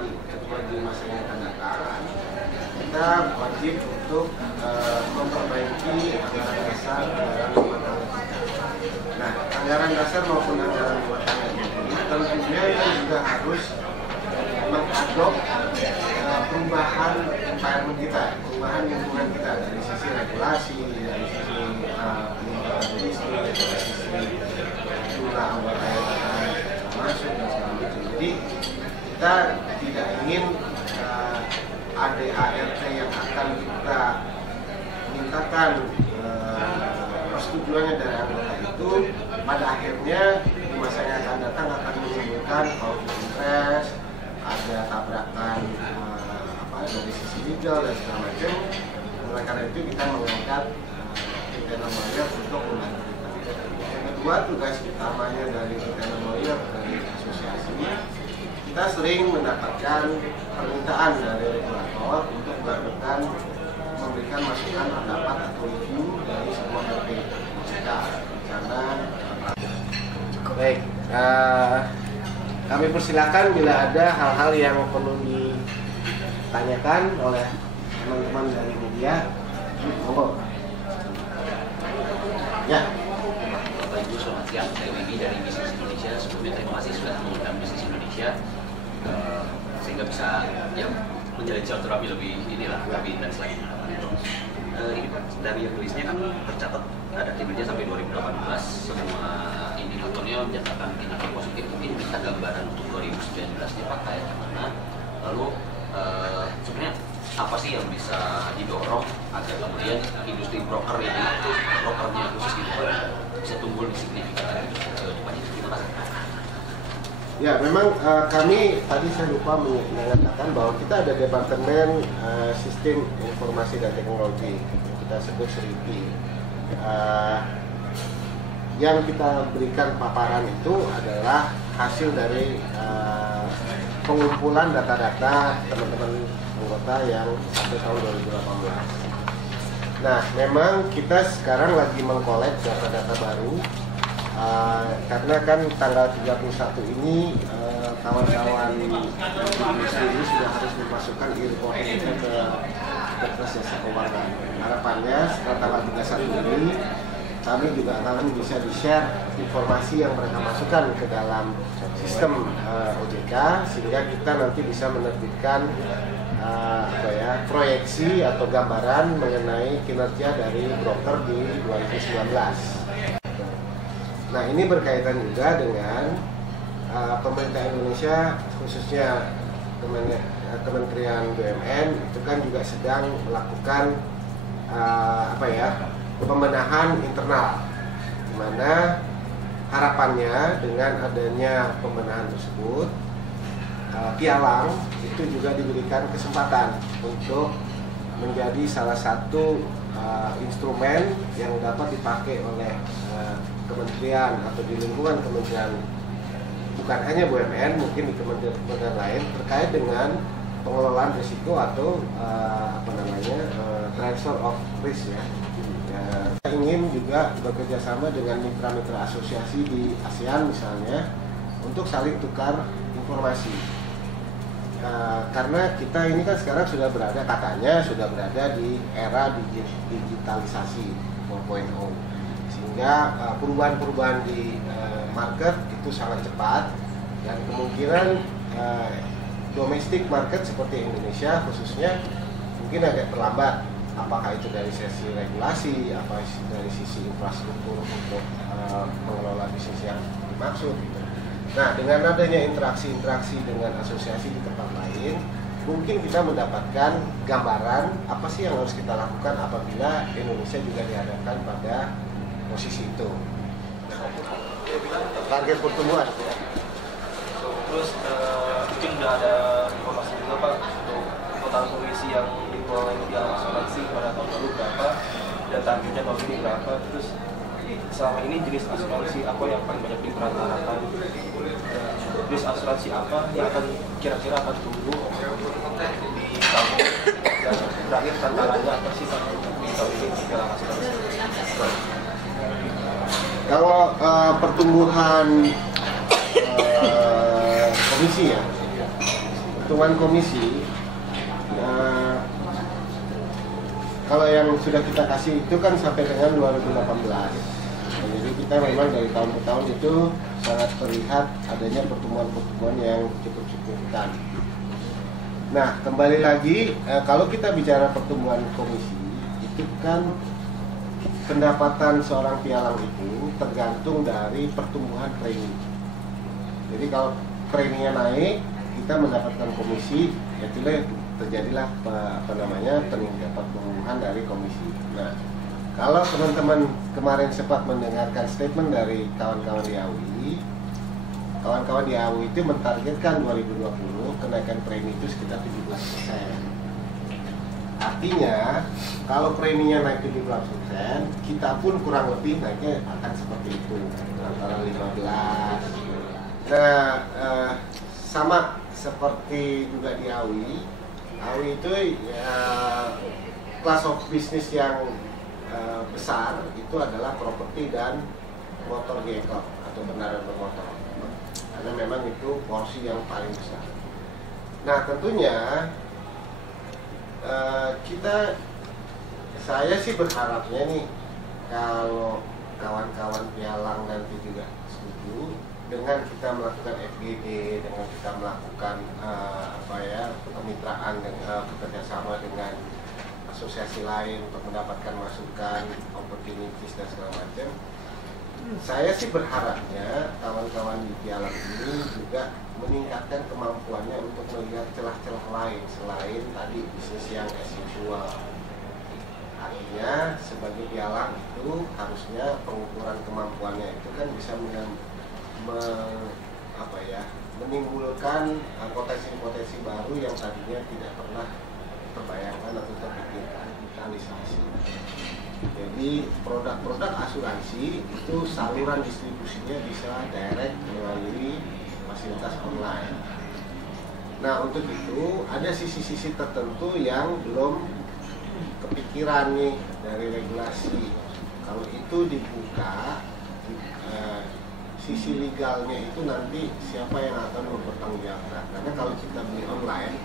di masa yang akan datang, kita wajib untuk memperbaiki anggaran dasar anggaran rumah tangga kita. Nah, anggaran dasar maupun anggaran rumah tangga ini tentunya juga harus mengadop perubahan environment kita, perubahan lingkungan kita dari sisi regulasi, dari sisi peningkatan listrik, dari sisi jumlah anggota yang akan masuk dan segala macam. Jadi kita tidak ingin ADART yang akan kita mintakan persetujuannya dari anggota itu pada akhirnya di masa yang akan datang akan menimbulkan konflik interest, ada tabrakan dari sisi legal dan segala macam. Oleh karena itu kita mengangkat internal lawyer untuk membantu kita. Yang kedua, tugas utamanya dari internal lawyer dari asosiasi, kita sering mendapatkan permintaan dari regulator untuk melakukan memberikan masukan pendapat atau review dari semua RPJK. Karena baik, kami persilakan bila ada hal-hal yang perlu ditanyakan oleh teman-teman dari media. Monggo. Ya. Bapak Ibu, selamat siang. Saya Wibi dari Bisnis Indonesia. Sebelumnya terima kasih sudah mengundang Bisnis Indonesia sehingga bisa menjalin silaturahmi lebih intens lagi. Ini Pak, dari yang tulisnya kan tercatat ada kinerja sampai 2018, semua indikatornya mencatatkan kinerja positif. Mungkin kita gambaran untuk 2019 dipakai yang mana, lalu sebenarnya apa sih yang bisa didorong agar kemudian industri brokernya khusus gitu bisa tumbuh signifikan ke depannya? Terima kasih. Ya, memang kami tadi saya lupa mengatakan bahwa kita ada Departemen Sistem Informasi dan Teknologi, kita sebut SRITI. Yang kita berikan paparan itu adalah hasil dari pengumpulan data-data teman-teman anggota yang sampai tahun 2018. Nah, memang kita sekarang lagi mengkolek data-data baru. Karena kan tanggal 31 ini kawan-kawan industri ini sudah harus memasukkan e-report kita ke Badan Jasa Keuangan. Harapannya setelah tanggal 31 ini kami juga akan bisa di-share informasi yang mereka masukkan ke dalam sistem OJK sehingga kita nanti bisa menerbitkan proyeksi atau gambaran mengenai kinerja dari broker di 2019. Nah, ini berkaitan juga dengan pemerintah Indonesia, khususnya Kementerian BUMN itu kan juga sedang melakukan pembenahan internal, di mana harapannya dengan adanya pembenahan tersebut, pialang itu juga diberikan kesempatan untuk menjadi salah satu instrumen yang dapat dipakai oleh kementerian atau di lingkungan kementerian, bukan hanya BUMN, mungkin di kementerian lain terkait dengan pengelolaan risiko atau transfer of risk ya. Kita ingin juga bekerja sama dengan mitra-mitra asosiasi di ASEAN misalnya untuk saling tukar informasi. Karena kita ini kan sekarang sudah berada di era digitalisasi 4.0. Sehingga perubahan-perubahan di market itu sangat cepat dan kemungkinan domestic market seperti Indonesia khususnya mungkin agak terlambat, apakah itu dari sisi regulasi, apa dari sisi infrastruktur untuk mengelola bisnis yang dimaksud gitu. Nah, dengan adanya interaksi dengan asosiasi di tempat lain, mungkin kita mendapatkan gambaran apa sih yang harus kita lakukan apabila Indonesia juga dihadapkan pada posisi itu. Target pertumbuhan. Terus mungkin sudah ada informasi juga Pak untuk total komisi yang dikelola yang asuransi pada tahun lalu berapa dan targetnya tahun ini berapa. Terus selama ini jenis asuransi apa yang paling banyak diperhatikan? Jenis asuransi apa yang akan kira-kira akan tumbuh di tahun ini dan berakhir tantangannya apa sih Pak di tahun ini dalam asuransi? Kalau pertumbuhan komisi ya, pertumbuhan komisi, kalau yang sudah kita kasih itu kan sampai dengan 2018. Jadi kita memang dari tahun ke tahun itu sangat terlihat adanya pertumbuhan yang cukup signifikan. Nah, kembali lagi kalau kita bicara pertumbuhan komisi, itu kan pendapatan seorang pialang itu tergantung dari pertumbuhan premi. Jadi kalau preminya naik, kita mendapatkan komisi itulah terjadilah peningkatan pengumuman dari komisi. Nah, kalau teman-teman kemarin sempat mendengarkan statement dari kawan-kawan di AUI itu mentargetkan 2020 kenaikan premi itu sekitar 17%. Artinya kalau preminya naik 17%, kita pun kurang lebih naiknya akan seperti itu, antara 15. Nah, sama seperti juga di AUI itu class of business yang besar itu adalah properti dan motor vehicle atau kendaraan bermotor, karena memang itu porsi yang paling besar. Nah, tentunya saya sih berharapnya nih kalau kawan-kawan pialang nanti juga setuju dengan kita melakukan FGD, dengan kita melakukan kemitraan dengan bekerjasama dengan asosiasi lain untuk mendapatkan masukan, opportunities dan segala macam. Saya sih berharapnya kawan-kawan di pialang ini juga meningkatkan kemampuannya untuk melihat celah-celah lain selain tadi bisnis yang as usual. Artinya sebagai pialang itu harusnya pengukuran kemampuannya itu kan bisa menimbulkan potensi-potensi baru yang tadinya tidak pernah terbayangkan atau terpikirkan, digitalisasi. Jadi produk-produk asuransi itu saluran distribusinya bisa direct melalui fasilitas online. Nah, untuk itu ada sisi-sisi tertentu yang belum kepikiran nih dari regulasi. Kalau itu dibuka, sisi legalnya itu nanti siapa yang akan mempertanggungjawabkan? Karena kalau kita beli online,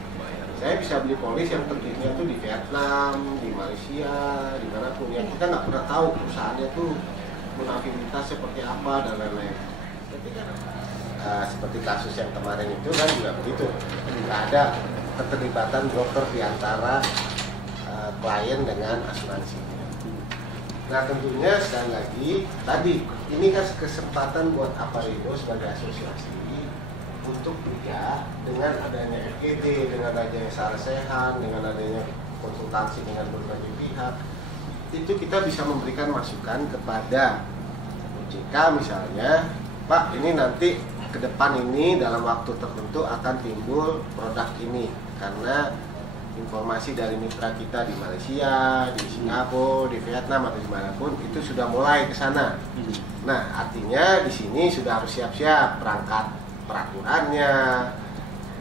saya bisa beli polis yang terbitnya tuh di Vietnam, di Malaysia, dimanapun yang kita nggak pernah tahu perusahaannya tuh munafilitas seperti apa dan lain-lain. Seperti kasus yang kemarin itu kan juga begitu, nggak ada keterlibatan broker di antara klien dengan asuransi. Nah, tentunya sekali lagi tadi ini kan kesempatan buat Aparindo sebagai asosiasi untuk juga dengan adanya FGD, dengan adanya sarasehan, dengan adanya konsultasi dengan berbagai pihak, itu kita bisa memberikan masukan kepada OJK misalnya, Pak, ini nanti ke depan ini dalam waktu tertentu akan timbul produk ini karena informasi dari mitra kita di Malaysia, di Singapura, di Vietnam atau dimanapun itu sudah mulai ke sana. Nah, artinya di sini sudah harus siap-siap perangkat peraturannya,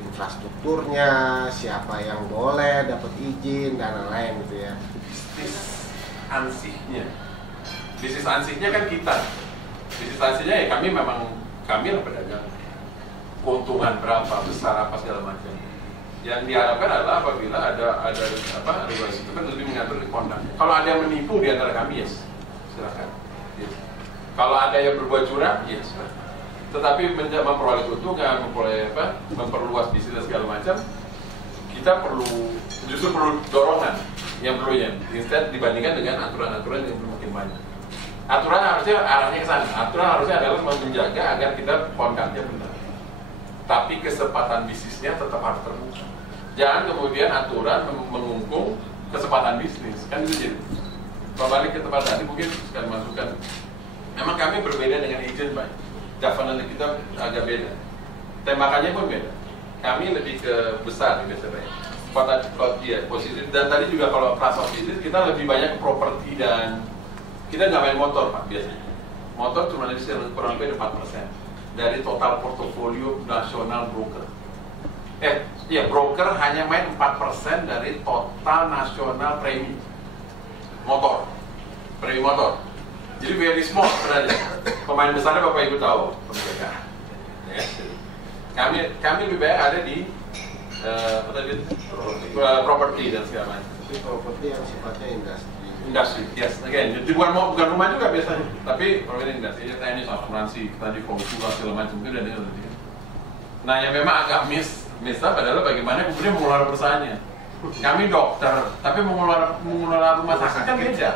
infrastrukturnya, siapa yang boleh dapat izin dan lain-lain gitu ya. Bisnis ansihnya kan kita. Bisnis ansihnya ya kami lah pedagang. Keuntungan berapa, besar apa segala macam. Yang diharapkan adalah apabila ada regulasi itu kan lebih mengatur di kondak. Kalau ada yang menipu di antara kami, yes, silakan. Yes. Kalau ada yang berbuat curang, yes. Tetapi memperoleh keuntungan, memperluas bisnis dan segala macam, kita justru perlu dorongan yang perlunya, instead dibandingkan dengan aturan-aturan yang mungkin banyak. Aturan harusnya arahnya ke sana. Aturan harusnya adalah menjaga agar kita kontraknya benar. Tapi kesempatan bisnisnya tetap harus terbuka. Jangan kemudian aturan mengungkung kesempatan bisnis, kan itu jadi. Kembali ke tempat tadi mungkin sekali masukan. Memang kami berbeda dengan agent, Pak. Governance kita agak beda. Tembakannya pun beda. Kami lebih ke besar biasanya. Posisi dan tadi juga kalau class of business kita lebih banyak ke properti dan kita nggak main motor, Pak, biasanya. Motor cuma lebih kurang lebih 4% dari total portofolio nasional broker. Broker hanya main 4% dari total nasional premi motor. Jadi very small sebenarnya. Pemain besarnya Bapak Ibu tahu, pembiayaan. Ya. Kami lebih banyak ada di properti dan segala macam. Tapi properti yang sifatnya industri, yes, again, bukan rumah juga biasanya, tapi properti industri, teknis, asuransi, tadi konsulat segala macam itu dan itu. Nah, yang memang agak miss adalah bagaimana kemudian mengelola perusahaannya. Kami dokter, tapi mengelola rumah sakit kan beda,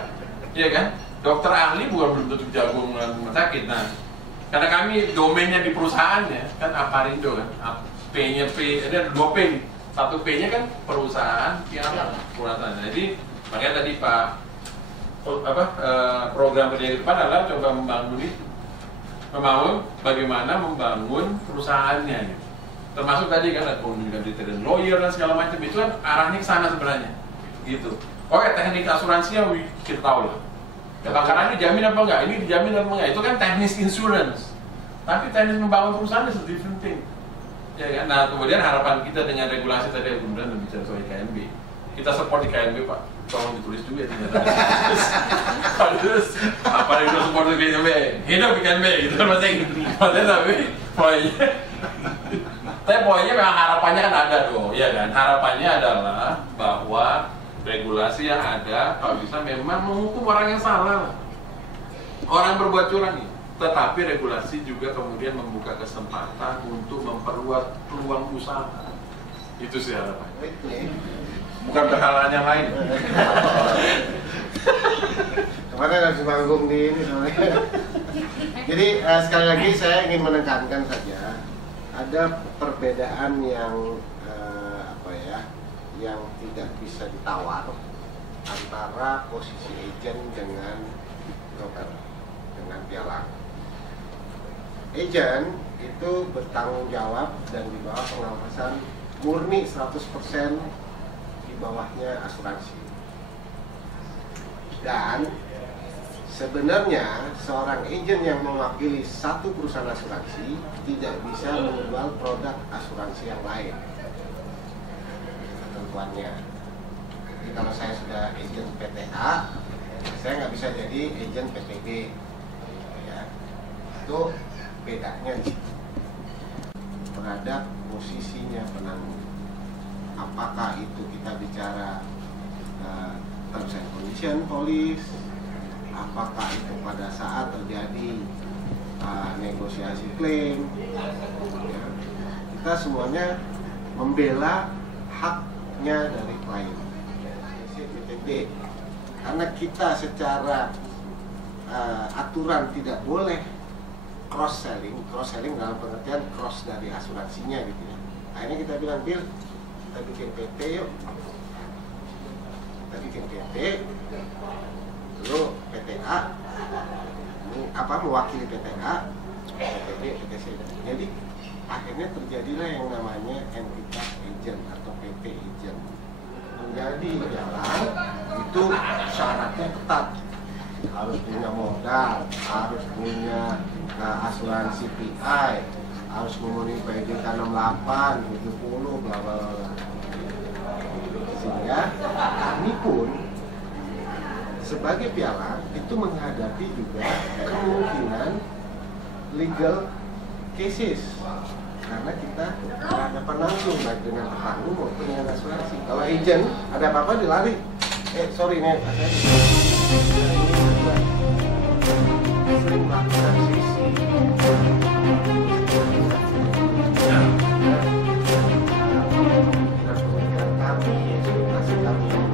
iya kan? Dokter ahli bukan belum tentu jago mengelola rumah sakit. Nah, karena kami domainnya di perusahaannya kan Aparindo kan, P-nya ada 2 P. Satu P-nya kan perusahaan piala. Jadi makanya tadi Pak program kerja ke depan adalah coba membangun bagaimana membangun perusahaannya gitu. Termasuk tadi kan ada komunikasi dan lawyer dan segala macam, itu kan arahnya ke sana sebenarnya gitu. Oke, teknik asuransinya kita tahu lah, kebakaran ini dijamin apa enggak, ini dijamin apa enggak, itu kan teknis insurance. Tapi teknis membangun perusahaan is a different thing, ya kan. Nah kemudian harapan kita dengan regulasi tadi yang kemudian berbicara soal KNB, kita support di KNB Pak, tolong ditulis juga ternyata. Terus apa yang kita support di KNB, hidup di KNB gitu kan maksudnya tapi poinnya memang harapannya kan ada dong, ya kan. Harapannya adalah bahwa regulasi yang ada kalau bisa memang menghukum orang yang salah, orang yang berbuat curang nih. Tetapi regulasi juga kemudian membuka kesempatan untuk memperluas peluang usaha. Itu sih harapannya. Bukan berhalangan yang lain. Kemarin harus manggung di ini soalnya. Jadi sekali lagi saya ingin menekankan saja, ada perbedaan yang yang tidak bisa ditawar antara posisi agent dengan broker, dengan pialang. Agent itu bertanggung jawab dan di bawah pengawasan murni 100% di bawahnya asuransi. Dan sebenarnya seorang agent yang mewakili satu perusahaan asuransi tidak bisa menjual produk asuransi yang lain. Ketentuannya. Jadi kalau saya sudah agent PTA, saya nggak bisa jadi agent PTB. Ya. Itu bedanya di situ. Terhadap posisinya penanggung. Apakah itu kita bicara terms and condition polis, apakah itu pada saat terjadi negosiasi klaim, ya, kita semuanya membela haknya dari klien. Karena kita secara aturan tidak boleh cross selling dalam pengertian cross dari asuransinya gitu ya. Akhirnya kita bilang, Bill, kita bikin PT yuk. Kita bikin PT, lalu PTA, mewakili PTA, PTB, PTC. Jadi akhirnya terjadilah yang namanya entitas agent atau PT agent. Menjadi jalan itu syaratnya ketat, harus punya modal, harus punya asuransi PI, harus memenuhi PJK 68, 70, bla bla bla. Sehingga kami pun sebagai pialang itu menghadapi juga kemungkinan legal cases karena kita berhadapan langsung baik dengan petanggung maupun dengan asuransi. Kalau agent ada apa-apa dilari, sorry nih, sering melakukan sisi dan pemikiran kami, ekspektasi kami